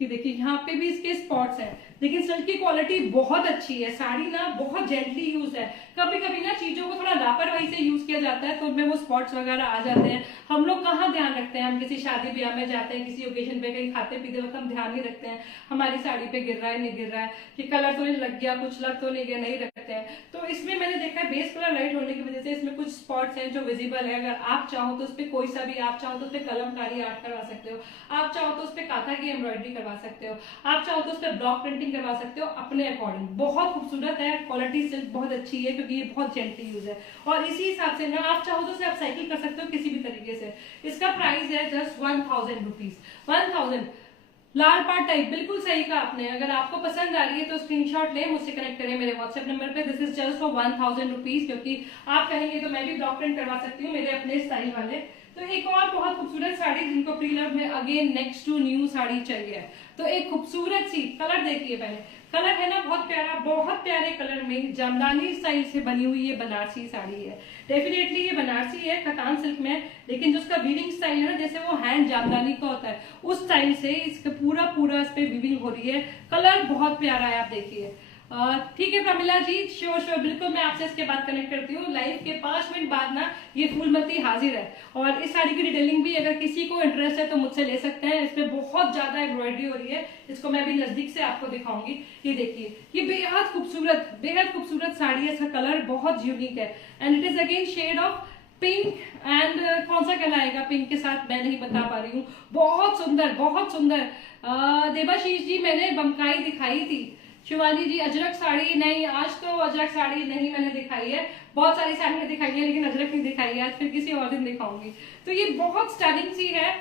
देखिए यहाँ पे भी इसके स्पॉट्स हैं। लेकिन सिल्क की क्वालिटी बहुत अच्छी है, साड़ी ना बहुत जेंटली यूज है। कभी कभी ना चीजों को थोड़ा लापरवाही से यूज किया जाता है तो उनमें वो स्पॉट्स वगैरह आ जाते हैं। हम लोग कहाँ ध्यान रखते हैं, हम किसी शादी ब्याह में जाते हैं, किसी ओकेजन पे कहीं खाते पीते वक्त हम ध्यान नहीं रखते हैं हमारी साड़ी पे गिर रहा है नहीं गिर रहा है, कि कलर तो नहीं लग गया, कुछ लग तो नहीं गया, नहीं रखते हैं। तो इसमें मैंने देखा है बेस कलर लाइट होने की वजह से इसमें कुछ स्पॉट्स हैं जो विजिबल है। अगर आप चाहो तो उस पर कोई सा भी, आप चाहो तो उस पर कलमकारी आर्ट करवा सकते हो, आप चाहो तो उस पर काथा की एम्ब्रॉयडरी करवा सकते हो, आप चाहो तो उस पर ब्लॉक प्रिंटिंग करवा सकते हो अपने अकॉर्डिंग। बहुत खूबसूरत है, क्वालिटी सिल्क बहुत अच्छी है क्योंकि ये बहुत जेंटली यूज है। और इसी हिसाब से ना आप चाहो तो उसे अपसाइकिल कर सकते हो किसी भी तरीके से। इसका प्राइस है जस्ट 1000 रुपीज। 1000 लाल पार्ट टाइप, बिल्कुल सही कहा आपने। अगर आपको पसंद आ रही है तो स्क्रीनशॉट ले, मुझसे कनेक्ट करें मेरे व्हाट्सएप नंबर पे। This is just for 1000 rupees, क्योंकि आप कहेंगे तो मैं भी ब्लॉक प्रिंट करवा सकती हूँ मेरे अपने स्टाइल वाले। तो एक और बहुत खूबसूरत साड़ी जिनको प्री लव में again next to new sari चाहिए, तो एक खूबसूरत सी कलर देखिए पहले। कलर है ना बहुत प्यारा, बहुत प्यारे कलर में जामदानी स्टाइल से बनी हुई ये बनारसी साड़ी है। डेफिनेटली ये बनारसी है, खतान सिल्क में, लेकिन जो उसका वीविंग स्टाइल है ना, जैसे वो हैंड जामदानी का होता है उस स्टाइल से इसका पूरा इस पे वीविंग हो रही है। कलर बहुत प्यारा है, आप देखिए। ठीक है प्रमिला जी, श्योर बिल्कुल मैं आपसे इसके बाद कनेक्ट करती हूँ। लाइव के 5 मिनट बाद ना ये फूलमती हाजिर है। और इस साड़ी की डिटेलिंग भी अगर किसी को इंटरेस्ट है तो मुझसे ले सकते हैं। इसमें बहुत ज्यादा एम्ब्रॉयडरी हो रही है, इसको मैं भी नजदीक से आपको दिखाऊंगी। ये देखिए, ये बेहद खूबसूरत साड़ी है। इसका कलर बहुत यूनिक है and it is again shade of pink and कौन सा कहलाएगा पिंक के साथ मैं नहीं बता पा रही हूँ। बहुत सुंदर। देवाशीष जी, मैंने बमकाई दिखाई थी। शिवानी जी, अजरक साड़ी नहीं, आज तो अजरक साड़ी नहीं मैंने दिखाई है। बहुत सारी साड़ियां दिखाई है लेकिन अजरक नहीं दिखाई है, आज फिर किसी और दिन दिखाऊंगी। तो ये बहुत स्टनिंग सी है।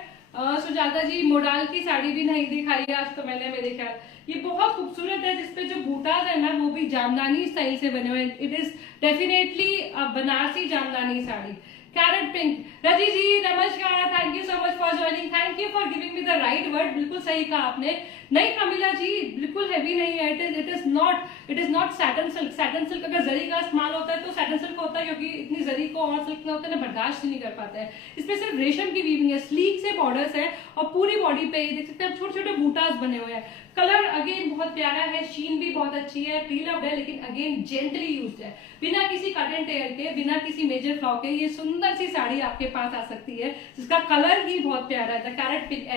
सुजाता जी, मोडाल की साड़ी भी नहीं दिखाई है आज तो मैंने, मेरे ख्याल ये बहुत खूबसूरत है, जिसपे जो बूटाज है ना वो भी जामदानी स्टाइल से बने हुए। It is definitely Banarasi Jamdani sari. Carrot pink, Raji ji नमस्कार, thank you so much for joining, thank you for giving me the right word. बिल्कुल सही कहा आपने। नहीं कमिला जी, बिल्कुल हैवी नहीं है। It is not satin silk. Satin silk अगर जरी का इस्तेमाल होता है तो सैटन सिल्क होता है, क्योंकि इतनी जरी को और सिल्क में होता है ना बर्दाश्त नहीं कर पाता है। इसमें सिर्फ रेशम की वीविंग है, स्लीक से बॉर्डर्स है और पूरी बॉडी पे देख सकते हैं छोटे छोटे बूटास बने हुए हैं। कलर अगेन बहुत प्यारा है, शीन भी बहुत अच्छी है, प्री लव्ड है लेकिन अगेन जेंटली यूज्ड है। बिना किसी कट एंड टेयर के, बिना किसी मेजर फ्लॉ के ये सुंदर सी साड़ी आपके पास आ सकती है, जिसका कलर ही बहुत प्यारा है। Carat pink,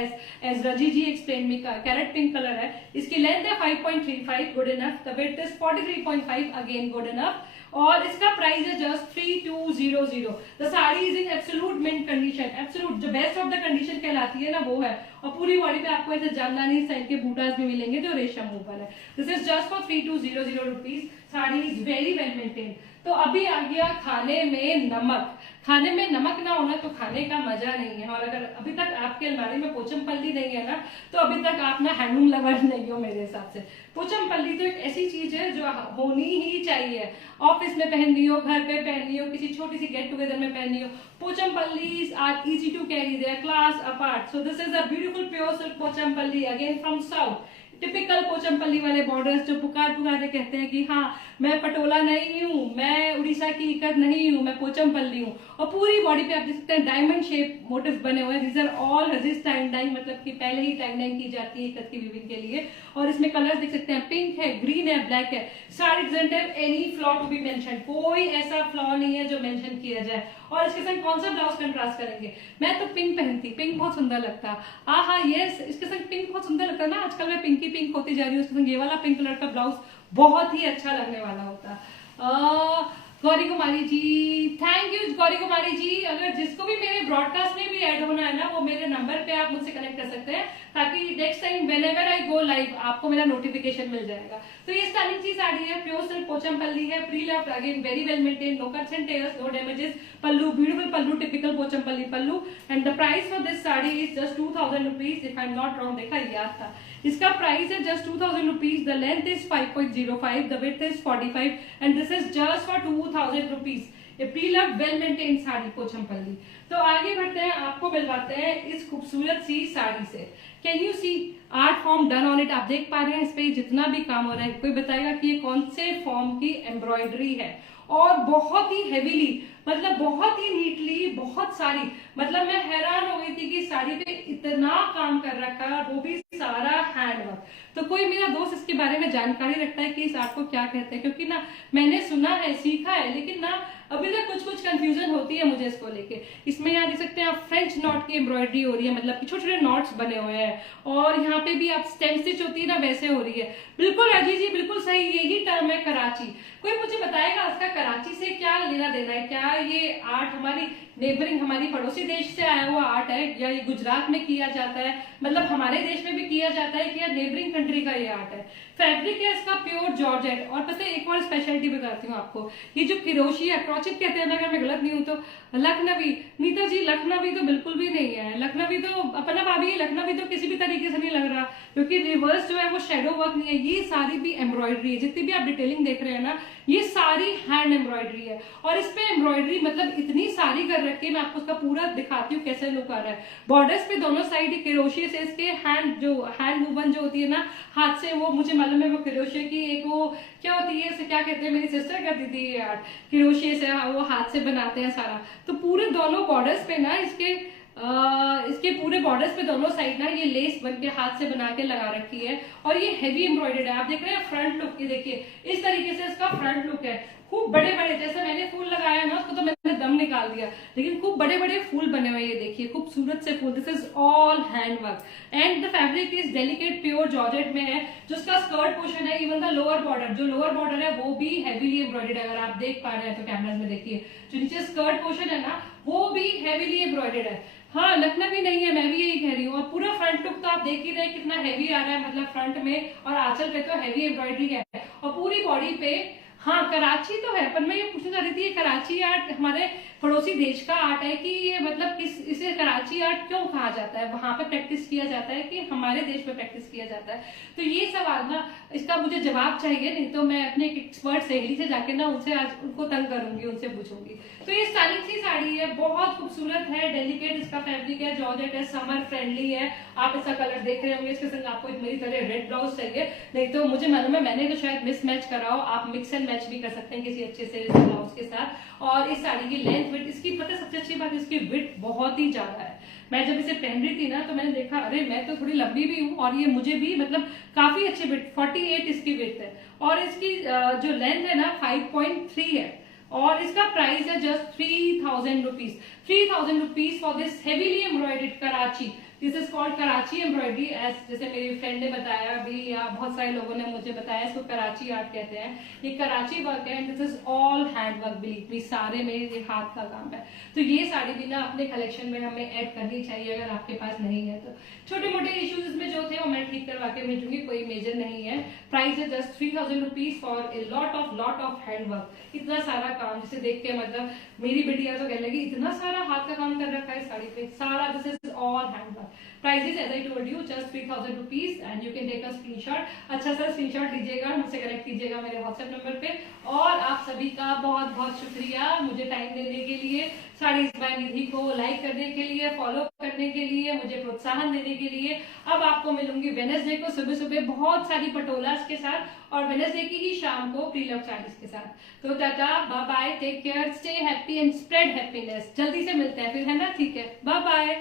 as Raji ji explain me, carrot pink colour है। इसकी लेंथ है 5.35, good enough. The weight is 43.5, again good enough. और इसका प्राइस है just 3200। The sari is in absolute mint condition. Absolute जो बेस्ट ऑफ द कंडीशन कहलाती है ना वो है। और पूरी बॉडी पे आपको ऐसे जामदानी स्टाइल के बूटास भी मिलेंगे जो रेशम ऊपर है। This is just for 3200 rupees. Sari is very well maintain. तो अभी आ गया खाने में नमक। खाने में नमक ना होना तो खाने का मजा नहीं है। और अगर अभी तक आपके अलमारी में पोचमपल्ली नहीं है ना, तो अभी तक आप ना हैंडलूम लवर नहीं हो मेरे हिसाब से। पोचमपल्ली तो एक ऐसी चीज है जो होनी ही चाहिए। ऑफिस में पहननी हो, घर पे पहननी हो, किसी छोटी सी गेट टुगेदर में पहननी हो, Pochampallys are easy to carry, they are class apart. So this is a beautiful pure silk Pochampally again from south. Typical Pochampally वाले बॉर्डर्स जो पुकार के कहते हैं कि हाँ मैं पटोला नहीं हूँ, मैं उड़ीसा की इकत नहीं हूँ, मैं पोचमपल्ली हूँ। और पूरी बॉडी पे आप देख सकते हैं डायमंड शेप मोटिव बने हुए हैं। These are all resist time dyeing, मतलब कि पहले ही टाइम डाइंग की जाती है इकत की वीविंग के लिए। और इसमें कलर्स देख सकते हैं, पिंक है, ग्रीन है, ब्लैक है। Sari doesn't have any flaw to be mention, कोई ऐसा फ्लॉ नहीं है जो मेंशन किया जाए। और इसके साथ कौन सा ब्लाउज कंट्रास्ट करेंगे? मैं तो पिंक पहनती, पिंक बहुत सुंदर लगता। हाँ यस, इसके साथ पिंक बहुत सुंदर लगता है ना। आजकल मैं पिंकी पिंक होती जा रही हूँ, उसके संग ये वाला पिंक कलर का ब्लाउज बहुत ही अच्छा लगने वाला होता। Gauri Kumari ji, thank you Gauri Kumari ji. अगर जिसको भी मेरे ब्रॉडकास्ट में भी ऐड होना है ना, वो मेरे नंबर पे आप मुझसे कनेक्ट कर सकते हैं, ताकि next time whenever I go live आपको मेरा नोटिफिकेशन मिल जाएगा। तो ये स्टाइलिंग ची साड़ी है, प्योर सिल्क पोचमपल्ली है, pre loved, again very well maintain, no cuts and tears, no damages. Pallu, beautiful pallu, typical Pochampally pallu. And the price for this sari is just 2000 rupees, if I am not wrong. देखा याद था, इसका प्राइस है just 2000 rupees. The length is 5.05, the width is 45 and this is just for 2000 rupees. ये pre love well maintain sari Pochampally. तो आगे बढ़ते हैं, आपको मिलवाते हैं इस खूबसूरत सी साड़ी से। Can you see art form done on it? आप देख पा रहे हैं इस पे जितना भी काम हो रहा है। कोई बताएगा कि ये कौन से फॉर्म की एम्ब्रॉयडरी है? और बहुत ही हेवीली, मतलब बहुत ही नीटली, बहुत सारी, मतलब मैं हैरान हो गई थी कि साड़ी पे इतना काम कर रखा, वो भी सारा हैंडवर्क। तो कोई मेरा दोस्त इसके बारे में जानकारी रखता है कि इस आर्ट को क्या कहते हैं, क्योंकि ना मैंने सुना है, सीखा है, लेकिन ना अभी तक कुछ कुछ कंफ्यूजन होती है मुझे इसको लेके। इसमें यहाँ देख सकते हैं आप, फ्रेंच नॉट की एम्ब्रॉयडरी हो रही है, मतलब कि छोटे छोटे नॉट्स बने हुए हैं, और यहाँ पे भी आप स्टेम स्टिच होती है ना, वैसे हो रही है। बिल्कुल अजीत जी, बिल्कुल सही, यही टर्म है कराची। कोई मुझे बताएगा इसका कराची से क्या लेना देना है? क्या ये आर्ट हमारी नेबरिंग, हमारी पड़ोसी देश से आया हुआ आर्ट है, या ये गुजरात में किया जाता है, मतलब हमारे देश में भी किया जाता है, कि या नेबरिंग कंट्री का ये आर्ट है? फैब्रिक है इसका प्योर जॉर्जेट। और पता है एक और स्पेशलिटी बताती हूँ आपको, ये जो किरोशिया क्रोचेट कहते हैं ना, अगर मैं गलत नहीं हूँ तो, लखनवी। नीता जी लखनवी तो बिल्कुल भी नहीं है, लखनवी तो अपना भाभी, लखनवी तो किसी भी तरीके से नहीं लग रहा, क्योंकि रिवर्स जो है वो शेडो वर्क नहीं है। ये सारी भी एम्ब्रॉयडरी है, जितनी भी आप डिटेलिंग देख रहे हैं ना, ये सारी हैंड एम्ब्रॉयडरी है। और इस पे एम्ब्रॉयडरी मतलब इतनी सारी कर रखी है, मैं आपको उसका पूरा दिखाती हूँ कैसे लुक आ रहा है। बॉर्डर्स पे दोनों साइड किरोशिया से इसके हैंड वूवन जो होती है ना हाथ से, वो मुझे मालूम है वो किरोशिया की एक वो क्या होती है, इसे क्या कहते हैं, मेरी सिस्टर करती थी ये आर्ट, किरोशिया से वो हाथ से बनाते हैं सारा। तो पूरे दोनों बॉर्डर्स पे ना इसके पूरे बॉर्डर्स पे दोनों साइड ना ये लेस बन के हाथ से बना के लगा रखी है, और ये हेवी एम्ब्रॉयडर्ड है। आप देख रहे हैं फ्रंट लुक की, देखिए इस तरीके से इसका फ्रंट लुक है, खूब बड़े बड़े, जैसे मैंने फूल लगाया ना उसको तो मैंने दम निकाल दिया, लेकिन खूब बड़े बड़े फूल बने हुए, ये देखिए खूबसूरत से फूल। This is all handwork and the fabric is delicate pure georgette में है। जो इसका स्कर्ट पोर्शन है, इवन द लोअर बॉर्डर, जो लोअर बॉर्डर है वो भी हैवीली एम्ब्रॉयडर्ड है। अगर आप देख पा रहे हैं तो कैमराज में देखिए, जो नीचे स्कर्ट पोर्शन है ना वो भी हैवीली एम्ब्रॉयडर्ड है। हाँ, लखनवी नहीं है, मैं भी यही कह रही हूँ। और पूरा फ्रंट लुक तो आप देख ही रहे हैं कितना हैवी आ रहा है, मतलब फ्रंट में और आंचल पे तो हैवी एम्ब्रॉयडरी है, और पूरी बॉडी पे। हाँ, कराची तो है, पर मैं ये पूछना चाह रही थी, ये कराची आर्ट हमारे पड़ोसी देश का आर्ट है कि ये मतलब इसे कराची आर्ट क्यों कहा जाता है? वहां पे प्रैक्टिस किया जाता है कि हमारे देश में प्रैक्टिस किया जाता है? तो ये सवाल ना, इसका मुझे जवाब चाहिए, नहीं तो मैं अपने एक एक्सपर्ट सहेली से जाके ना उनसे आज उनको तंग करूंगी, उनसे पूछूंगी। तो ये स्टाइलिंग सी साड़ी है, बहुत खूबसूरत है, डेलिकेट इसका फैब्रिक है, जॉर्जेट है, समर फ्रेंडली है। आप इसका कलर देख रहे होंगे, इसके संग आपको एक मेरी तरह रेड ब्लाउज चाहिए, नहीं तो मुझे मालूम है मैंने तो शायद मिस मैच करा हो, आप मिक्स एंड मैच भी कर सकते हैं किसी अच्छे से ब्लाउज के साथ। और इस साड़ी की लेंथ विड्थ इसकी, पता है सबसे अच्छी बात, इसकी विड्थ बहुत ही ज्यादा है। मैं जब इसे पहन रही थी ना तो मैंने देखा, अरे मैं तो थोड़ी लंबी भी हूँ, और ये मुझे भी मतलब काफी अच्छी विड्थ, 48 इसकी विड्थ है, और इसकी जो लेंथ है ना 5.3 है, और इसका प्राइस है just 3000 rupees. 3000 rupees for this heavily embroidered Karachi. This is called Karachi embroidery, as जैसे मेरी फ्रेंड ने बताया अभी, या बहुत सारे लोगों ने मुझे बताया, इसको कराची आर्ट कहते हैं। ये कराची वर्क है, this is all hand work, believe me, सारे में ये हाथ का काम है। तो ये साड़ी भी ना अपने कलेक्शन में हमें ऐड करनी चाहिए, अगर आपके पास नहीं है तो। छोटे मोटे इश्यूज इसमें जो थे वो मैं ठीक करवा के भेजूंगी, कोई मेजर नहीं है। प्राइस है just 3000 rupees for a lot of hand work. इतना सारा काम, जिसे देख के मतलब मेरी बेटिया तो कहने लगी, इतना सारा हाथ का काम कर रखा है साड़ी पे, सारा, this is all hand work. Prices as I told you just 3000 rupees and you can take a screenshot। अच्छा सर स्क्रीनशॉट लीजिएगा, मुझसे कनेक्ट कीजिएगा मेरे व्हाट्सएप नंबर पे। और आप सभी का बहुत बहुत शुक्रिया मुझे टाइम देने के लिए, साड़ीज बाय निधि को लाइक करने के लिए, फॉलो करने के लिए, मुझे प्रोत्साहन देने के लिए। अब आपको मिलूंगी वेडनेसडे को सुबह सुबह बहुत सारी पटोलास के साथ, और वेडनेसडे की ही शाम को प्री लव साड़ीज के साथ। तो tata, bye bye, take care, stay happy and spread happiness. जल्दी से मिलते हैं फिर, है ना? ठीक है, बाय बाय।